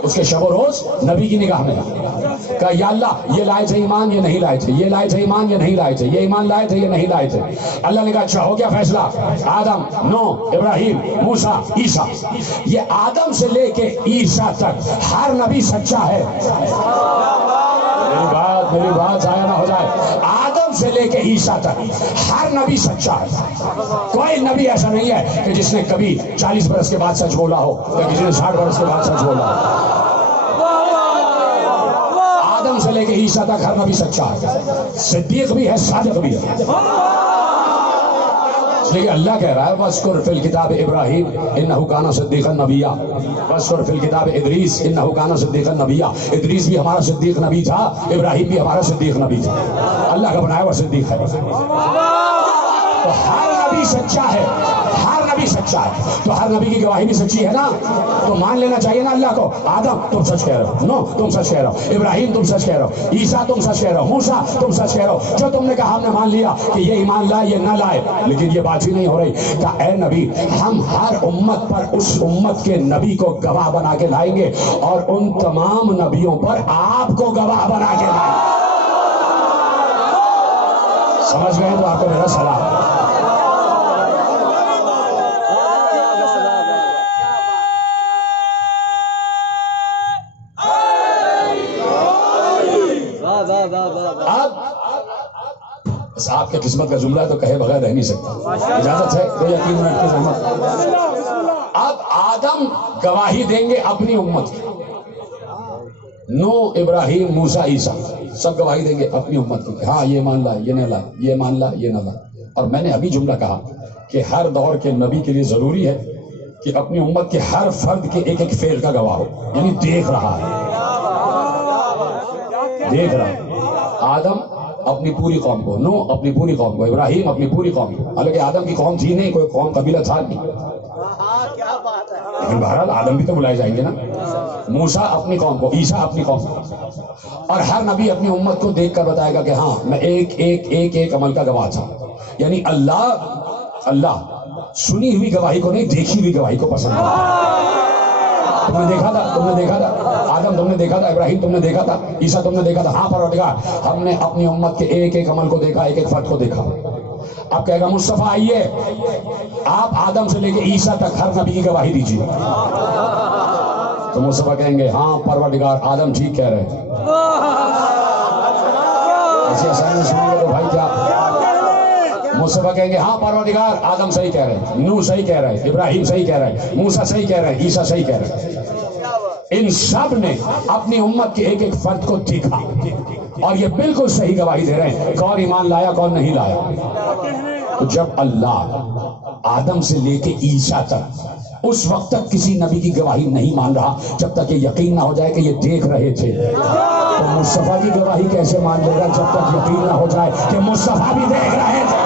اس کے شب و روز نبی کی نگاہ میں ہے۔ کہا یا اللہ یہ لائے تھے ایمان، یہ نہیں لائے تھے، یہ لائے تھے ایمان، یہ نہیں لائے تھے، یہ ایمان لائے تھے، یہ نہیں لائے تھے۔ اللہ نے کہا اچھا ہو گیا فیصلہ، آدم، نوح، ابراہیم، موسیٰ، عیسیٰ، یہ آدم سے لے کے عیسیٰ تک ہر نبی سچا ہے۔ میری بات ضائع نہ ہو جائے۔ آدم سے لے کے عیسیٰ تک ہر نبی سچا ہے۔ کوئی نبی ایسا نہیں ہے کہ جس نے کبھی 40 برس کے بعد سچ بولا ہو یا کسی نے 60 برس کے بعد سچ بولا ہو۔ آدم سے لے کے عیسیٰ تک ہر نبی سچا ہے، صدیق بھی ہے، صادق بھی ہے۔ لیکن اللہ کہہ رہا ہے وَاذْكُرْ فِي الْكِتَابِ إِبْرَاهِيمَ إِنَّهُ كَانَ صِدِّيقًا نَبِيًّا، وَاذْكُرْ فِي الْكِتَابِ إِدْرِيسَ إِنَّهُ كَانَ صِدِّيقًا نَبِيًّا۔ ادریس بھی ہمارا صدیق نبی تھا، ابراہیم بھی ہمارا صدیق نبی تھا، اللہ کا بنایا ہوا صدیق ہے۔ تو ہر نبی سچا ہے، ہر نبی سچا ہے تو ہر نبی کی گواہی بھی سچی ہے نا, تو مان لینا چاہیے نا اللہ کو. آدم تم سچ کہہ رہے ہو, نو تم سچ کہہ رہے ہو, ابراہیم تم سچ کہہ رہے ہو, عیسیٰ تم سچ کہہ رہے ہو, موسیٰ تم سچ کہہ رہے ہو. جو تم نے کہا ہم نے مان لیا کہ یہ ایمان لائے یہ نہ لائے, لیکن یہ بات ہی نہیں ہو رہی کہ اے نبی ہم ہر امت پر اس امت کے نبی کو گواہ بنا کے لائیں گے اور ان تمام نبیوں پر آپ کو گواہ بنا کے لائیں گے. سمجھ گئے تو آپ کو میرا سلام. اب آپ کے قسمت کا جملہ تو کہے بغیر رہ نہیں سکتا, اجازت ہے کوئی یقین منٹ کی زحمت. اب آدم گواہی دیں گے اپنی امت کی, نو ابراہیم موسیٰ عیسیٰ سب گواہی دیں گے اپنی امت کی, ہاں یہ مان لائے یہ نہ لائے, یہ مان لائے یہ نہ لائے. اور میں نے ابھی جملہ کہا کہ ہر دور کے نبی کے لیے ضروری ہے کہ اپنی امت کے ہر فرد کے ایک ایک فعل کا گواہ ہو, یعنی دیکھ رہا ہے, دیکھ رہا ہے. آدم اپنی پوری قوم کو, نو اپنی پوری قوم کو, ابراہیم اپنی پوری قوم کو, حالانکہ آدم کی قوم تھی نہیں, کوئی قوم قبیلہ تھا نہیں, لیکن بہرحال آدم بھی تو بلائے جائیں گے نا. موسیٰ اپنی قوم کو, عیسیٰ اپنی قوم کو, اور ہر نبی اپنی امت کو دیکھ کر بتائے گا کہ ہاں میں ایک ایک ایک ایک عمل کا گواہ تھا. یعنی اللہ سنی ہوئی گواہی کو نہیں, دیکھی ہوئی گواہی کو پسند کرتا. تم نے دیکھا تھا آدم, تم نے دیکھا تھا ابراہیم, تم نے دیکھا تھا عیسیٰ, تم نے دیکھا تھا, ہاں پروردگار ہم نے اپنی امت کے ایک ایک عمل کو دیکھا, ایک ایک فرد کو دیکھا. اب کہے گا مصطفیٰ آئیے آپ آدم سے لے کے عیسیٰ تک ہر نبی کی گواہی دیجیے. تو مصطفیٰ کہیں گے ہاں پروردگار آدم ٹھیک کہہ رہے ہیں. ایسی آسانی سنیں گے تو بھائی کیا مصطفیٰ کہیں گے ہاں پروردگار آدم صحیح کہہ رہے ہیں, نوح صحیح کہہ رہے ہیں, ابراہیم صحیح کہہ رہے ہیں, موسیٰ صحیح کہہ رہے ہیں, عیسیٰ صحیح کہہ رہے ہیں. ان سب نے اپنی امت کے ایک ایک فرد کو دیکھا اور یہ بالکل صحیح گواہی دے رہے ہیں کون ایمان لایا کون نہیں لایا. تو جب اللہ آدم سے لے کے عیسیٰ تک اس وقت تک کسی نبی کی گواہی نہیں مان رہا جب تک یہ یقین نہ ہو جائے کہ یہ دیکھ رہے تھے, تو مصطفیٰ کی گواہی کیسے مان لے گا جب تک یقین نہ ہو جائے کہ مصطفیٰ بھی دیکھ رہے تھے.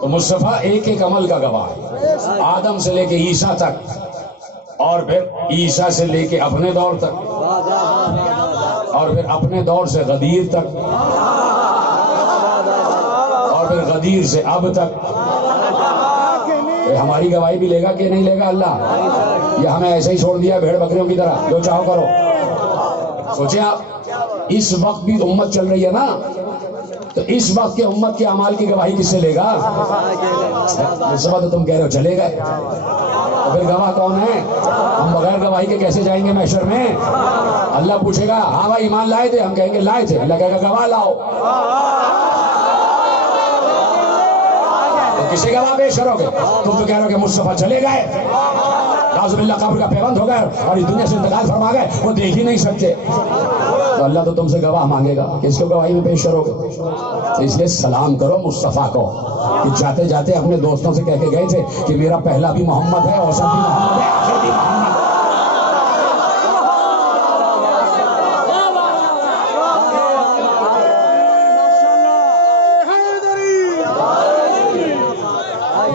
تو مصطفیٰ ایک ایک عمل کا گواہ ہے, آدم سے لے کے عیسیٰ تک, اور پھر عیسیٰ سے لے کے اپنے دور تک, اور پھر اپنے دور سے غدیر تک, اور پھر غدیر سے اب تک. ہماری گواہی بھی لے گا کہ نہیں لے گا اللہ, یا ہمیں ایسے ہی چھوڑ دیا بھیڑ بکریوں کی طرح جو چاہو کرو. سوچیں آپ اس وقت بھی امت چل رہی ہے نا, تو اس وقت کے امت کے اعمال کی گواہی کس سے لے گا؟ تو تم کہہ رہے ہو چلے گئے, تو پھر گواہ کون ہے؟ ہم بغیر گواہی کے کیسے جائیں گے محشر میں؟ اللہ پوچھے گا ہاں بھائی ایمان لائے تھے, ہم کہیں گے لائے تھے, اللہ کہے گا گواہ لاؤ. تو کسی گواہ پیش کرو گے؟ تم تو کہہ رہے ہو کہ مصطفیٰ چلے گئے, نعوذ باللہ قبر کا پیوند ہو گئے اور اس دنیا سے انتقال فرما گئے, وہ دیکھ ہی نہیں سکتے. تو اللہ تو تم سے گواہ مانگے گا, کس کو گواہی میں پیش کرو گے؟ تو اس لیے سلام کرو مصطفیٰ کو کہ جاتے جاتے اپنے دوستوں سے کہہ کے گئے تھے کہ میرا پہلا بھی محمد ہے, اوسط بھی محمد ہے, آخر بھی محمد ہے.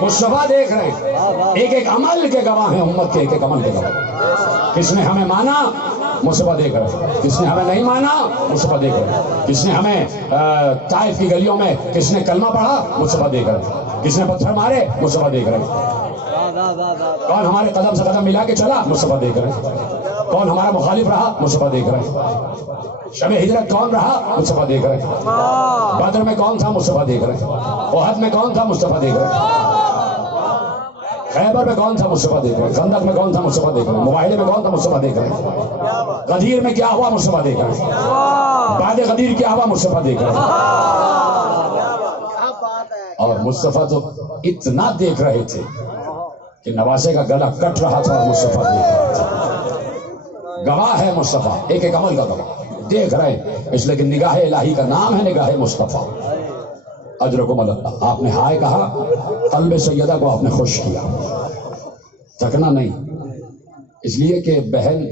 مصطفیٰ دیکھ رہے ہیں, ایک ایک عمل کے گواہ ہیں, امت کے ایک ایک عمل کے گواہ. کس نے ہمیں مانا مصطفیٰ دیکھ رہے ہیں, کس نے ہمیں نہیں مانا مصطفیٰ دیکھ رہے ہیں, کس نے ہمیں طائف کی گلیوں میں کس نے کلمہ پڑھا مصطفیٰ دیکھ رہے ہیں, کس نے پتھر مارے مصطفیٰ دیکھ رہے ہیں, کون ہمارے قدم سے قدم ملا کے چلا مصطفیٰ دیکھ رہے ہیں, کون ہمارا مخالف رہا مصطفیٰ دیکھ رہے ہیں, شب ہجرت کون رہا مصطفیٰ دیکھ رہے ہیں, بدر میں کون تھا مصطفیٰ دیکھ رہے ہیں, احد میں کون تھا مصطفیٰ دیکھ رہے ہیں, خیبر میں کون تھا مصطفیٰ دیکھ رہے ہیں, خندق میں کون تھا مصطفیٰ دیکھ رہے ہیں, مباہلے میں کون تھا مصطفیٰ دیکھ رہے ہیں, غدیر میں کیا ہوا مصطفیٰ دیکھ رہے ہیں, بعد غدیر کیا ہوا مصطفیٰ دیکھ رہے ہیں. اور مصطفیٰ تو اتنا دیکھ رہے تھے کہ نواسے کا گلا کٹ رہا تھا اور مصطفیٰ دیکھ رہے تھے. گواہ ہے مصطفیٰ، ایک ایک عمل کا گواہ دیکھ رہے ہیں، اس لیے کہ نگاہ الہی کا نام ہے نگاہ مصطفیٰ۔ اجرکم اللہ، آپ نے ہائے کہا، قلب سیدہ کو آپ نے خوش کیا، تھکنا نہیں، اس لیے کہ بہن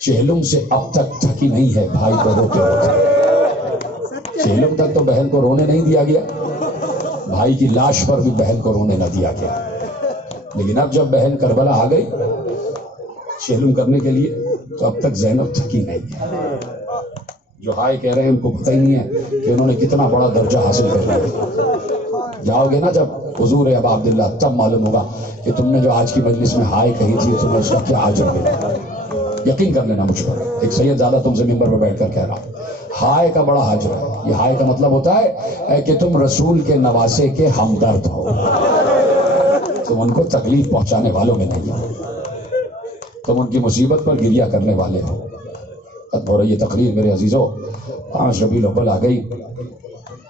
چہلم سے اب تک تھکی نہیں ہے بھائی کو روتے روتے۔ چہلم تک تو بہن کو رونے نہیں دیا گیا، بھائی کی لاش پر بھی بہن کو رونے نہ دیا گیا، لیکن اب جب بہن کربلا آ گئی چہلم کرنے کے لیے تو اب تک زینب تھکی نہیں ہے۔ جو ہائے کہہ رہے ہیں ان کو پتہ ہی نہیں ہے کہ انہوں نے کتنا بڑا درجہ حاصل کر لیا۔ جاؤ گے نا جب حضور ابا عبداللہ، تب معلوم ہوگا کہ تم نے جو آج کی مجلس میں ہائے کہی تھی تمہیں اس کا کیا اجر ملا۔ یقین کر لینا مجھ پر، ایک سید زیادہ تم سے ممبر پہ بیٹھ کر کہہ رہا ہوں، ہائے کا بڑا اجر ہے۔ یہ ہائے کا مطلب ہوتا ہے کہ تم رسول کے نواسے کے ہمدرد ہو، تم ان کو تکلیف پہنچانے والوں میں نہیں ہو، تم ان کی مصیبت پر گریہ کرنے والے ہو۔ ختم ہو رہی ہے تقریر میرے عزیزوں، 5 ربیع الاول آ گئی۔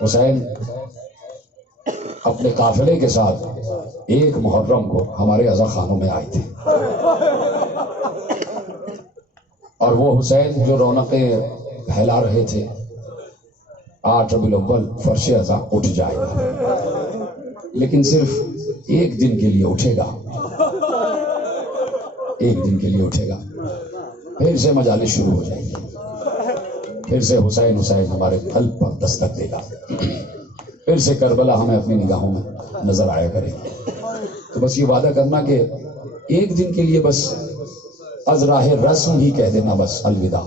حسین اپنے قافلے کے ساتھ 1 محرم کو ہمارے عزا خانوں میں آئے تھے، اور وہ حسین جو رونقیں پھیلا رہے تھے، 8 ربیع الاول فرش عزا اٹھ جائے گا، لیکن صرف 1 دن کے لیے اٹھے گا، 1 دن کے لیے اٹھے گا، پھر سے مجالس شروع ہو جائے گی، پھر سے حسین حسین ہمارے قلب پر دستک دے گا، پھر سے کربلا ہمیں اپنی نگاہوں میں نظر آیا کرے گی۔ تو بس یہ وعدہ کرنا کہ 1 دن کے لیے بس از راہ رسم ہی کہہ دینا بس الوداع،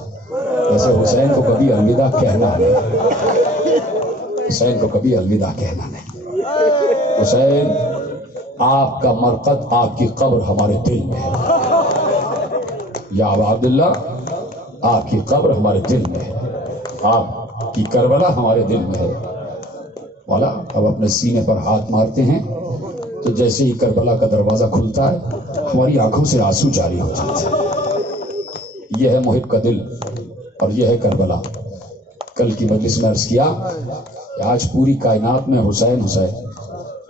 جیسے حسین کو کبھی الوداع کہنا نہیں، حسین کو کبھی الوداع کہنا نہیں۔ حسین آپ کا مرقد، آپ کی قبر ہمارے دل میں ہے، یا ابا عبداللہ آپ کی قبر ہمارے دل میں ہے، آپ کی کربلا ہمارے دل میں ہے۔ مولا اب اپنے سینے پر ہاتھ مارتے ہیں تو جیسے ہی کربلا کا دروازہ کھلتا ہے ہماری آنکھوں سے آنسو جاری ہو جاتے ہیں۔ یہ ہے محب کا دل اور یہ ہے کربلا۔ کل کی مجلس میں عرض کیا کہ آج پوری کائنات میں حسین حسین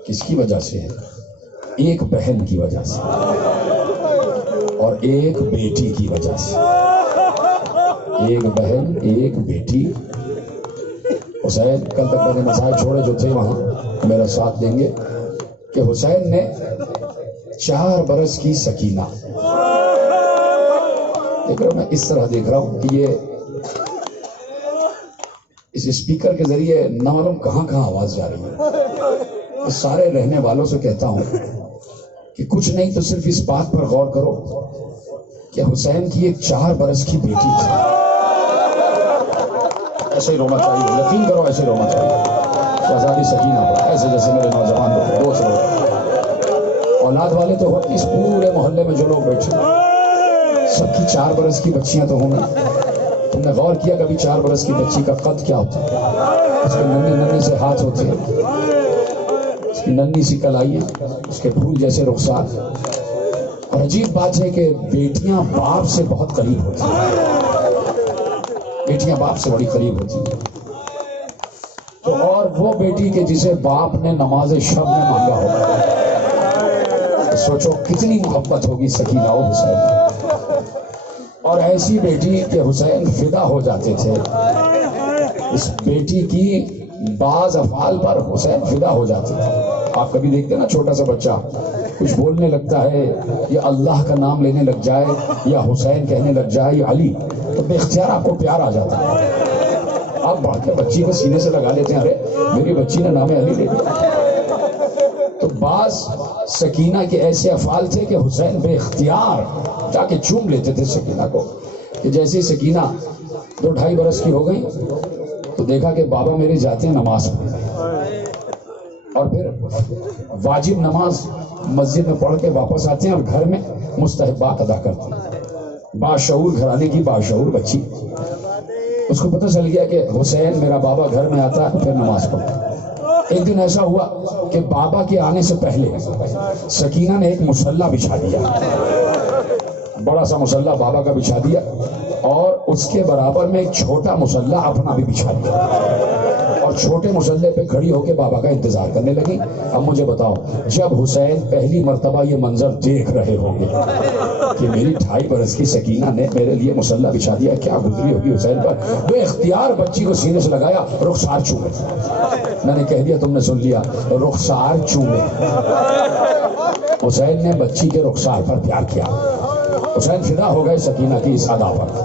کس کی وجہ سے ہے؟ ایک بہن کی وجہ سے اور ایک بیٹی کی وجہ سے، ایک بہن ایک بیٹی۔ حسین کل تک میں نے مسائل چھوڑے جو تھے وہاں میرا ساتھ دیں گے کہ حسین نے 4 برس کی سکینہ، دیکھ رہا ہوں میں اس طرح دیکھ رہا ہوں کہ یہ اس اسپیکر کے ذریعے نہ معلوم کہاں کہاں آواز جا رہی ہے۔ سارے رہنے والوں سے کہتا ہوں کہ کچھ نہیں تو صرف اس بات پر غور کرو کہ حسین کی ایک 4 برس کی بیٹی تھی۔ ایسے ہی رونا چاہیے، یقین کرو ایسے ہی رونا چاہیے، شہزادی سکینہ پر، ایسے جیسے میرے نوجوان لوگ دوست لوگ اولاد والے تو اس پورے محلے میں جو لوگ بیٹھے سب کی 4 برس کی بچیاں تو ہوں گی۔ تم نے غور کیا کبھی 4 برس کی بچی کا قد کیا ہوتا ہے؟ اس کے ننھے ننھے سے ہاتھ ہوتے ہیں، اس کی ننھی سی کلائیاں، اس کے پھول جیسے رخسار۔ اور عجیب بات ہے کہ بیٹیاں باپ سے بہت قریب ہوتی ہیں، بیٹیاں باپ سے بڑی قریب ہوتی ہیں۔ تو اور وہ بیٹی کہ جسے باپ نے نماز شب میں مانگا ہوگا، سوچو کتنی محبت ہوگی سکینہ و حسین، اور ایسی بیٹی کہ حسین فدا ہو جاتے تھے۔ اس بیٹی کی بعض افعال پر حسین فدا ہو جاتے تھے۔ آپ کبھی دیکھتے نا چھوٹا سا بچہ کچھ بولنے لگتا ہے یا اللہ کا نام لینے لگ جائے یا حسین کہنے لگ جائے یا علی، تو بے اختیار آپ کو پیار آ جاتا ہے، آپ بڑھ کے بچی کو سینے سے لگا لیتے ہیں، ارے میری بچی نے نام علی لے لیا۔ تو بعض سکینہ کے ایسے افعال تھے کہ حسین بے اختیار جا کے چوم لیتے تھے سکینہ کو، کہ جیسے ہی سکینہ 2-2.5 برس کی ہو گئی تو دیکھا کہ بابا میرے جاتے ہیں نماز پڑھنے، اور پھر واجب نماز مسجد میں پڑھ کے واپس آتے ہیں اور گھر میں مستحبات ادا کرتے ہیں۔ باشعور گھرانے کی باشعور بچی، اس کو پتہ چل گیا کہ حسین میرا بابا گھر میں آتا ہے پھر نماز پڑھتا ہے۔ ایک دن ایسا ہوا کہ بابا کے آنے سے پہلے سکینہ نے ایک مصلی بچھا دیا، بڑا سا مصلی بابا کا بچھا دیا، اور اس کے برابر میں ایک چھوٹا مصلی اپنا بھی بچھا دیا، اور اور چھوٹے مسلح پہ کھڑی ہو کے بابا کا انتظار کرنے لگی. اب مجھے بتاؤ جب حسین پہلی مرتبہ یہ منظر دیکھ رہے ہوں گے کہ میری 2.5 برس کی سکینہ نے میرے لیے مسلح بچھا دیا, کیا گزری ہوگی حسین پر. بے اختیار بچی کو سینے سے لگایا, رخسار چومے. میں نے کہہ دیا تم نے سن لیا, رخسار چومے. حسین نے بچی کے رخسار پر پیار کیا. حسین فدا ہو گئے سکینہ کی اس ادا پر.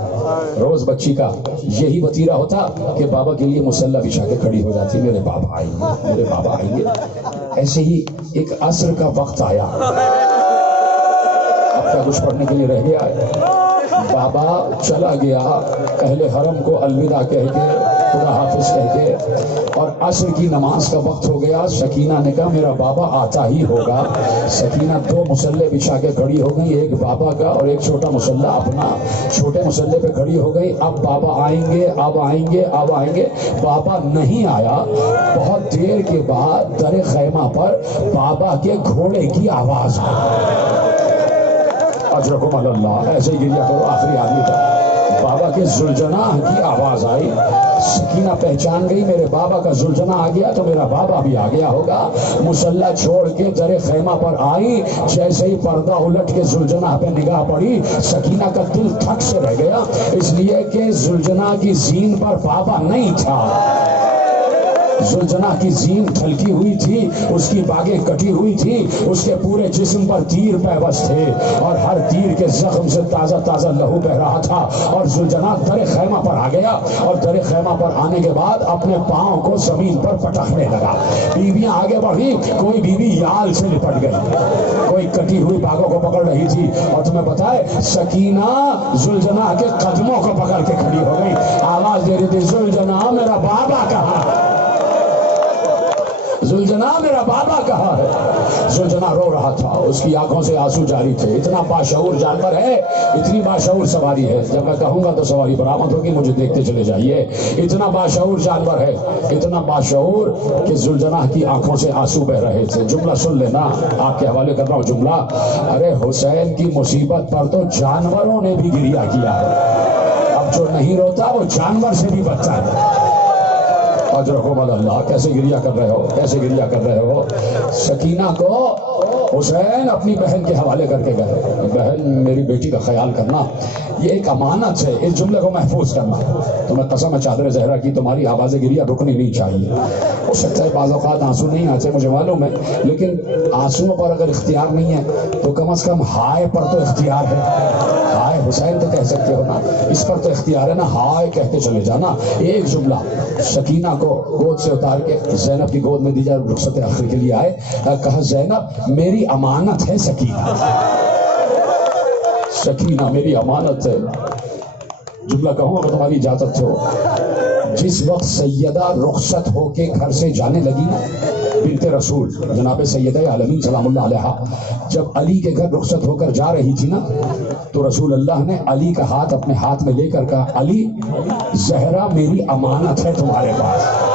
روز بچی کا یہی وتیرہ ہوتا کہ بابا کے لیے مسلح بچھا کے کھڑی ہو جاتی, میرے بابا آئیں گے, میرے بابا آئیں گے. ایسے ہی ایک عصر کا وقت آیا, اب کیا کچھ پڑھنے کے لیے رہ گیا ہے. بابا چلا گیا اہل حرم کو الوداع کہہ کے, خدا حافظ کہہ کے, اور عصر کی نماز کا وقت ہو گیا. سکینہ نے کہا میرا بابا آتا ہی ہوگا. سکینہ 2 مسلح بچھا کے کھڑی ہو گئی, ایک بابا کا اور ایک چھوٹا مسلح اپنا. چھوٹے مسلح پہ کھڑی ہو گئی, اب بابا آئیں گے, اب آئیں گے, اب آئیں گے. بابا نہیں آیا. بہت دیر کے بعد در خیمہ پر بابا کے گھوڑے کی آواز آئی. اجرکم اللہ, ایسے ہی گریا کرو, آخری آدمی تھا. بابا کے زلجناح کی آواز آئی. سکینہ پہچان گئی میرے بابا کا زلجناح آ گیا تو میرا بابا بھی آ گیا ہوگا. مسلح چھوڑ کے در خیمہ پر آئی. جیسے ہی پردہ الٹ کے زلجناح پہ نگاہ پڑی, سکینہ کا دل تھک سے رہ گیا, اس لیے کہ زلجناح کی زین پر بابا نہیں تھا. زلجناح کی زین تھلکی ہوئی تھی, اس کی باگیں کٹی ہوئی تھی, اس کے پورے جسم پر تیر پیوست تھے اور ہر تیر کے زخم سے تازہ تازہ لہو بہ رہا تھا. اور زلجناح در خیمہ پر آ گیا, اور در خیمہ پر آنے کے بعد اپنے پاؤں کو زمین پر پٹکنے لگا. بیویاں آگے بڑھی, کوئی بیوی یال سے لپٹ گئی, کوئی کٹی ہوئی باگوں کو پکڑ رہی تھی. اور تمہیں پتا ہے سکینہ زلجناح کے قدموں کو پکڑ کے کھڑی ہو گئی, آواز دے رہی تھی زلجناح میرا بابا کہاں ہے, زلجناح میرا بابا کہاں ہے. زلجناح رو رہا تھا, اس کی آنکھوں سے آنسو جاری تھے. اتنا باشعور جانور ہے, اتنی باشعور سواری ہے. جب میں کہوں گا تو سواری برآمد ہوگی, مجھے دیکھتے چلے جائیے. اتنا باشعور جانور ہے, اتنا باشعور کہ زلجناح کی آنکھوں سے آنسو بہ رہے تھے. جملہ سن لینا, آپ کے حوالے کر رہا ہوں جملہ. ارے حسین کی مصیبت پر تو جانوروں نے بھی گریہ کیا ہے. اب جو نہیں روتا وہ جانور سے بھی بچتا ہے. اجرکم اللہ, کیسے گریہ کر رہے ہو, کیسے گریہ کر رہے ہو. سکینہ کو حسین اپنی بہن کے حوالے کر کے گئے. بہن میری بیٹی کا خیال کرنا, یہ ایک امانت ہے, اس جملے کو محفوظ کرنا. تو میں قسم ہے چادر زہرا کی, تمہاری آواز گریہ رکنی نہیں چاہیے. ہو سکتا ہے بعض اوقات آنسو نہیں آتے, مجھے معلوم ہے, لیکن آنسوؤں پر اگر اختیار نہیں ہے تو کم از کم ہائے پر تو اختیار ہے. ہائے حسین تو کہہ سکتے ہو نا, اس پر تو اختیار ہے نا, ہائے کہتے چلے جانا. ایک جملہ سکینہ کو گود سے اتار کے زینب کی گود میں دی جائے, رخصت آخری کے لیے آئے, کہا زینب میری امانت ہے سکینہ, سکینہ میری امانت ہے. جملہ کہوں اگر تمہاری اجازت ہو. جس وقت سیدہ رخصت ہو کے گھر سے جانے لگی نا, بنت رسول جناب سیدہ عالمین سلام اللہ علیہا, جب علی کے گھر رخصت ہو کر جا رہی تھی نا, تو رسول اللہ نے علی کا ہاتھ اپنے ہاتھ میں لے کر کہا, علی زہرا میری امانت ہے تمہارے پاس,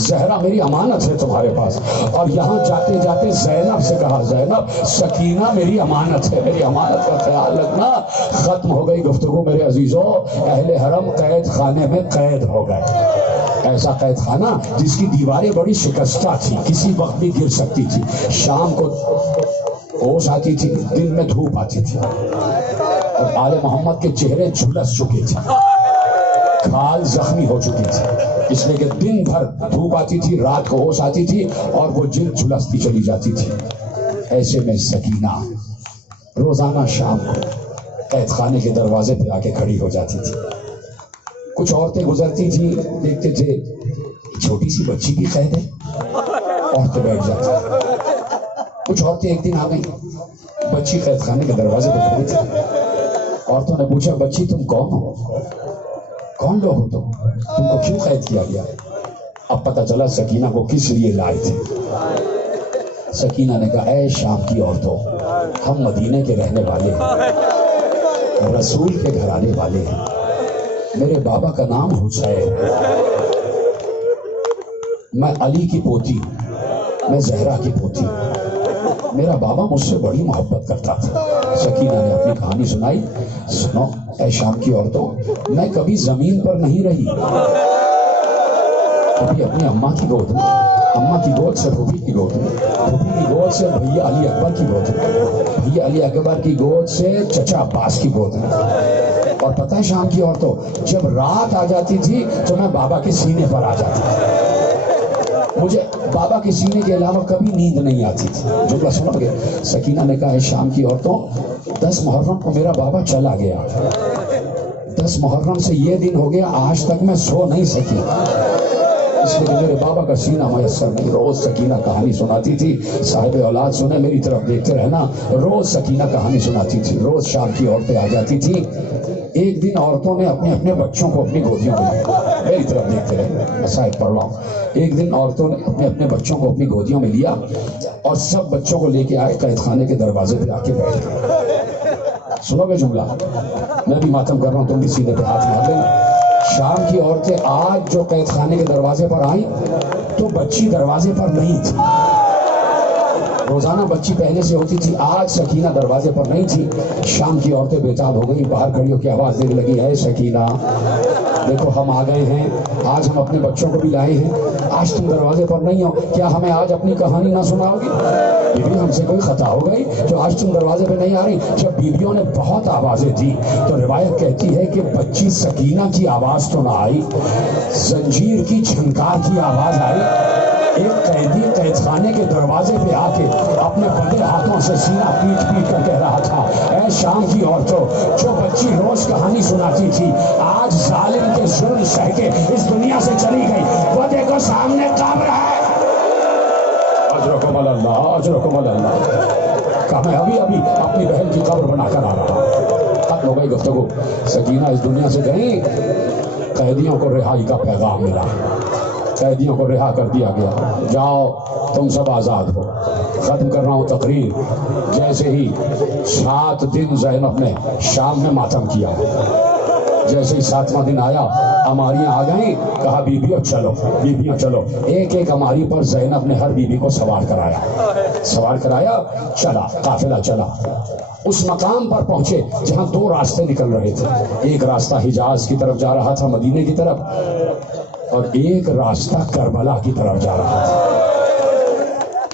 زہرا میری امانت ہے تمہارے پاس. اور یہاں جاتے جاتے زینب سے کہا, زینب سکینہ میری امانت ہے, میری امانت کا خیال رکھنا. ختم ہو گئی گفتگو میرے عزیزوں. اہل حرم قید خانے میں قید ہو گئے. ایسا قید خانہ جس کی دیواریں بڑی شکستہ تھی, کسی وقت بھی گر سکتی تھی. شام کو اوس آتی تھی, دن میں دھوپ آتی تھی, اور آل محمد کے چہرے جھلس چکے تھے, کھال زخمی ہو چکی تھی, اس لیے کہ دن بھر دھوپ آتی تھی, رات کو اوس آتی تھی, اور وہ جلد جھلستی چلی جاتی تھی. ایسے میں سکینہ روزانہ شام کو قید خانے کے دروازے پہ آ کے کھڑی ہو جاتی تھی. کچھ عورتیں گزرتی تھیں, دیکھتے تھے چھوٹی سی بچی کی قید ہے, عورتیں بیٹھ جاتی. کچھ عورتیں ایک دن آ گئیں, بچی قید خانے کے دروازے پہ کھڑی تھی. عورتوں نے پوچھا, بچی تم کون ہو, کون لوگ ہو تم کو کیوں قید کیا گیا؟ اب پتہ چلا سکینہ کو کس لیے لائے تھے. سکینہ نے کہا, اے شام کی عورتوں, ہم مدینے کے رہنے والے ہیں, رسول کے گھر آنے والے ہیں. میرے بابا کا نام حسین, میں علی کی پوتی, میں زہرا کی پوتی. میرا بابا مجھ سے بڑی محبت کرتا تھا. سکینہ نے اپنی کہانی سنائی. سنو اے شام کی عورتوں, میں کبھی زمین پر نہیں رہی, ابھی اپنی اماں کی گود میں، اماں کی گود سے پھوپھی کی گود میں، پھوپھی کی گود سے بھیا علی اکبر کی گود میں، بھیا علی اکبر کی گود سے چچا عباس کی گود میں۔ اور پتہ ہے شام کی عورتوں جب رات آ جاتی تھی تو میں بابا کے سینے پر آ جاتی تھی، مجھے بابا کے سینے کے علاوہ کبھی نیند نہیں آتی تھی۔ جملہ سنو گے؟ سکینہ نے کہا ہے شام کی عورتوں 10 محرم کو میرا بابا چلا گیا، 10 محرم سے یہ دن ہو گیا آج تک میں سو نہیں سکی، اس لیے میرے بابا کا سینہ میسر نہیں۔ روز سکینہ کہانی سناتی تھی، صاحب اولاد سنے میری طرف دیکھتے رہنا، روز سکینہ کہانی سناتی تھی۔ روز شام کی عورتیں آ جاتی تھی، ایک دن عورتوں نے اپنے اپنے بچوں کو اپنی گودیوں میں لیا، میری طرف دیکھتے رہے، مسائل پڑھ رہا ہوں۔ ایک دن عورتوں نے اپنے اپنے بچوں کو اپنی گودیوں میں لیا اور سب بچوں کو لے کے آئے، قید خانے کے دروازے پہ آ کے بیٹھ گئے۔ سنو گے جملہ؟ میں بھی ماتم کر رہا ہوں، تم بھی سینے پہ ہاتھ مار لینا۔ شام کی عورتیں آج جو قید خانے کے دروازے پر آئیں تو بچی دروازے پر نہیں تھی، روزانہ بچی پہلے سے ہوتی تھی، آج سکینہ دروازے پر نہیں تھی۔ شام کی عورتیں بےتاب ہو گئی، باہر کھڑی ہو کے آواز دینے لگی، ہے سکینہ دیکھو ہم آ گئے ہیں، آج ہم اپنے بچوں کو بھی لائے ہیں، آج تم دروازے پر نہیں ہو، کیا ہمیں آج اپنی کہانی نہ سناؤ گی؟ بیوی ہم سے کوئی خطا ہو گئی جو آج تم دروازے پہ نہیں آ رہی؟ جب بیویوں نے بہت آوازیں دی تو روایت کہتی ہے کہ بچی سکینہ کی آواز تو نہ آئی، زنجیر کی چھنکار کی آواز آئی۔ ایک قیدی قید خانے کے دروازے پہ آ کے اپنے بڑے ہاتھوں سے سینہ پیٹ پیٹ کر کہہ رہا تھا، اے شام کی عورتوں، جو بچی روز کہانی سناتی تھی آج ظالم کے ظلم سہ کے اس دنیا سے چلی گئی، وہ دیکھو سامنے قبر ہے۔ اجرکم اللہ، اجرکم اللہ۔ کہا میں ابھی اپنی بہن کی قبر بنا کر آ رہا ہوں۔ ختم ہو گئی گفتگو، سکینہ اس دنیا سے گئی، قیدیوں کو رہائی کا پیغام ملا، قیدیوں کو رہا کر دیا گیا، جاؤ تم سب آزاد ہو۔ ختم کر رہا ہوں تقریر۔ جیسے ہی 7 دن زینب نے شام میں ماتم کیا، جیسے ہی 7واں دن آیا اماریاں آ گئیں، کہا بیبیوں چلو، بیبیوں چلو۔ ایک ایک اماری پر زینب نے ہر بیبی کو سوار کرایا، چلا قافلہ چلا۔ اس مقام پر پہنچے جہاں 2 راستے نکل رہے تھے، ایک راستہ حجاز کی طرف جا رہا تھا مدینے کی طرف، اور ایک راستہ کربلا کی طرف جا رہا تھا۔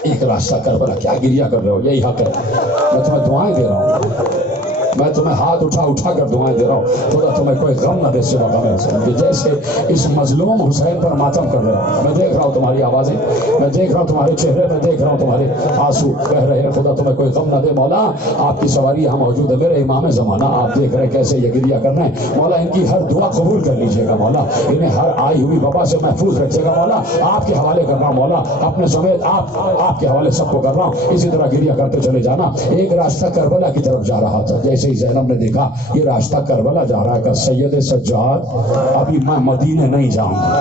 ایک راستہ کربلا، کیا گریا کر رہے ہو؟ یہی حق ہے، میں تمہیں دعائیں دے رہا ہوں، میں تمہیں ہاتھ اٹھا کر دعائیں دے رہا ہوں، خدا تمہیں کوئی غم نہ دے سوا غم حسین، کہ جیسے اس مظلوم حسین پر ماتم کر رہے ہو۔ میں دیکھ رہا ہوں تمہاری آوازیں، میں دیکھ رہا ہوں تمہارے چہرے، میں دیکھ رہا ہوں تمہارے آنسو بہ رہے ہیں، خدا تمہیں کوئی غم نہ دے مولا۔ آپ کی سواری یہاں موجود ہے، میرے امام زمانہ، آپ دیکھ رہے ہیں کیسے یہ گریا کر رہے ہیں، مولا ان کی ہر دعا قبول کر لیجیے گا مولا، انہیں ہر آئی ہوئی وبا سے محفوظ رکھیے گا مولا، آپ کے حوالے کر رہا ہوں مولا، اپنے سمیت آپ کے حوالے سب کو کر رہا ہوں، اسی طرح گریا کرتے چلے جانا۔ ایک راستہ کربلا کی طرف جا رہا تھا، جیسے ہی زینب نے دیکھا یہ راستہ کربلا جا رہا ہے، کہ سید سجاد ابھی میں مدینے نہیں جاؤں گا،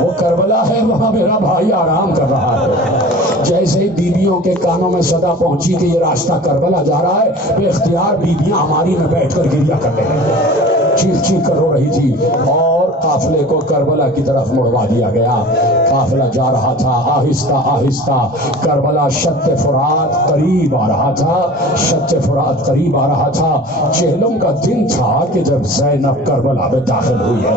وہ کربلا ہے، وہاں میرا بھائی آرام کر رہا ہے۔ جیسے ہی بیویوں کے کانوں میں صدا پہنچی کہ یہ راستہ کربلا جا رہا ہے، بے اختیار بیویاں ہماری میں بیٹھ کر گریا کرنے لگیں، چیخ کر رو رہی تھی، اور قافلے کو کربلا کی طرف مڑوا دیا گیا۔ قافلہ جا رہا تھا آہستہ آہستہ، کربلا شط فرات قریب آ رہا تھا، شط فرات قریب آ رہا تھا۔ چہلم کا دن تھا کہ جب زینب کربلا میں داخل ہوئی ہے،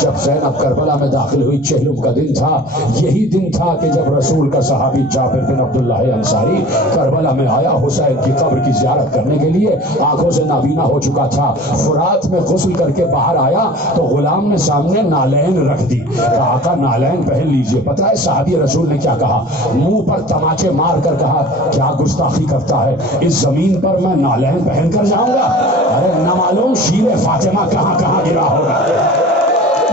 جب زینب کربلا میں داخل ہوئی چہلم کا دن تھا۔ یہی دن تھا کہ جب رسول کا صحابی جابر بن عبداللہ انصاری کربلا میں آیا حسین کی قبر کی زیارت کرنے کے لیے، آنکھوں سے نابینا ہو چکا تھا۔ فرات میں غسل کر کے باہر آیا تو غلام نے سامنے نالین رکھ دی، کہا آقا نالین پہن لیجئے۔ پتہ ہے صحابی رسول نے کیا کہا؟ منہ پر تماچے مار کر کہا کیا گستاخی کرتا ہے، اس زمین پر میں نالین پہن کر جاؤں گا؟ ارے نہ معلوم شیر فاطمہ کہاں کہاں گرا ہوگا،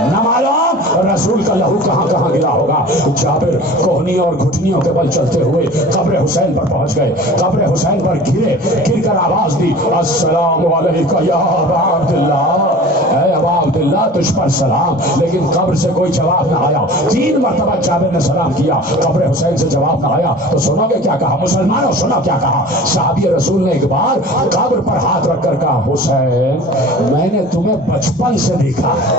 نہ معلوم رسول کا لہو کہاں کہاں گرا ہوگا۔ جابر کوہنیوں اور گھٹنیوں کے بل چلتے ہوئے قبر حسین پر پہنچ گئے، قبر حسین پر گر کر آواز دی، السلام علیکہ یا ابا عبداللہ، اے ابا عبداللہ تجھ پر سلام۔ لیکن قبر سے کوئی جواب نہ آیا۔ 3 مرتبہ جابر نے سلام کیا، قبر حسین سے جواب نہ آیا۔ تو سنو گے کیا کہا مسلمانوں، سنو کیا کہا صحابی رسول نے ایک بار قبر پر ہاتھ رکھ کر کہا حسین میں نے تمہیں بچپن سے دیکھا ہے،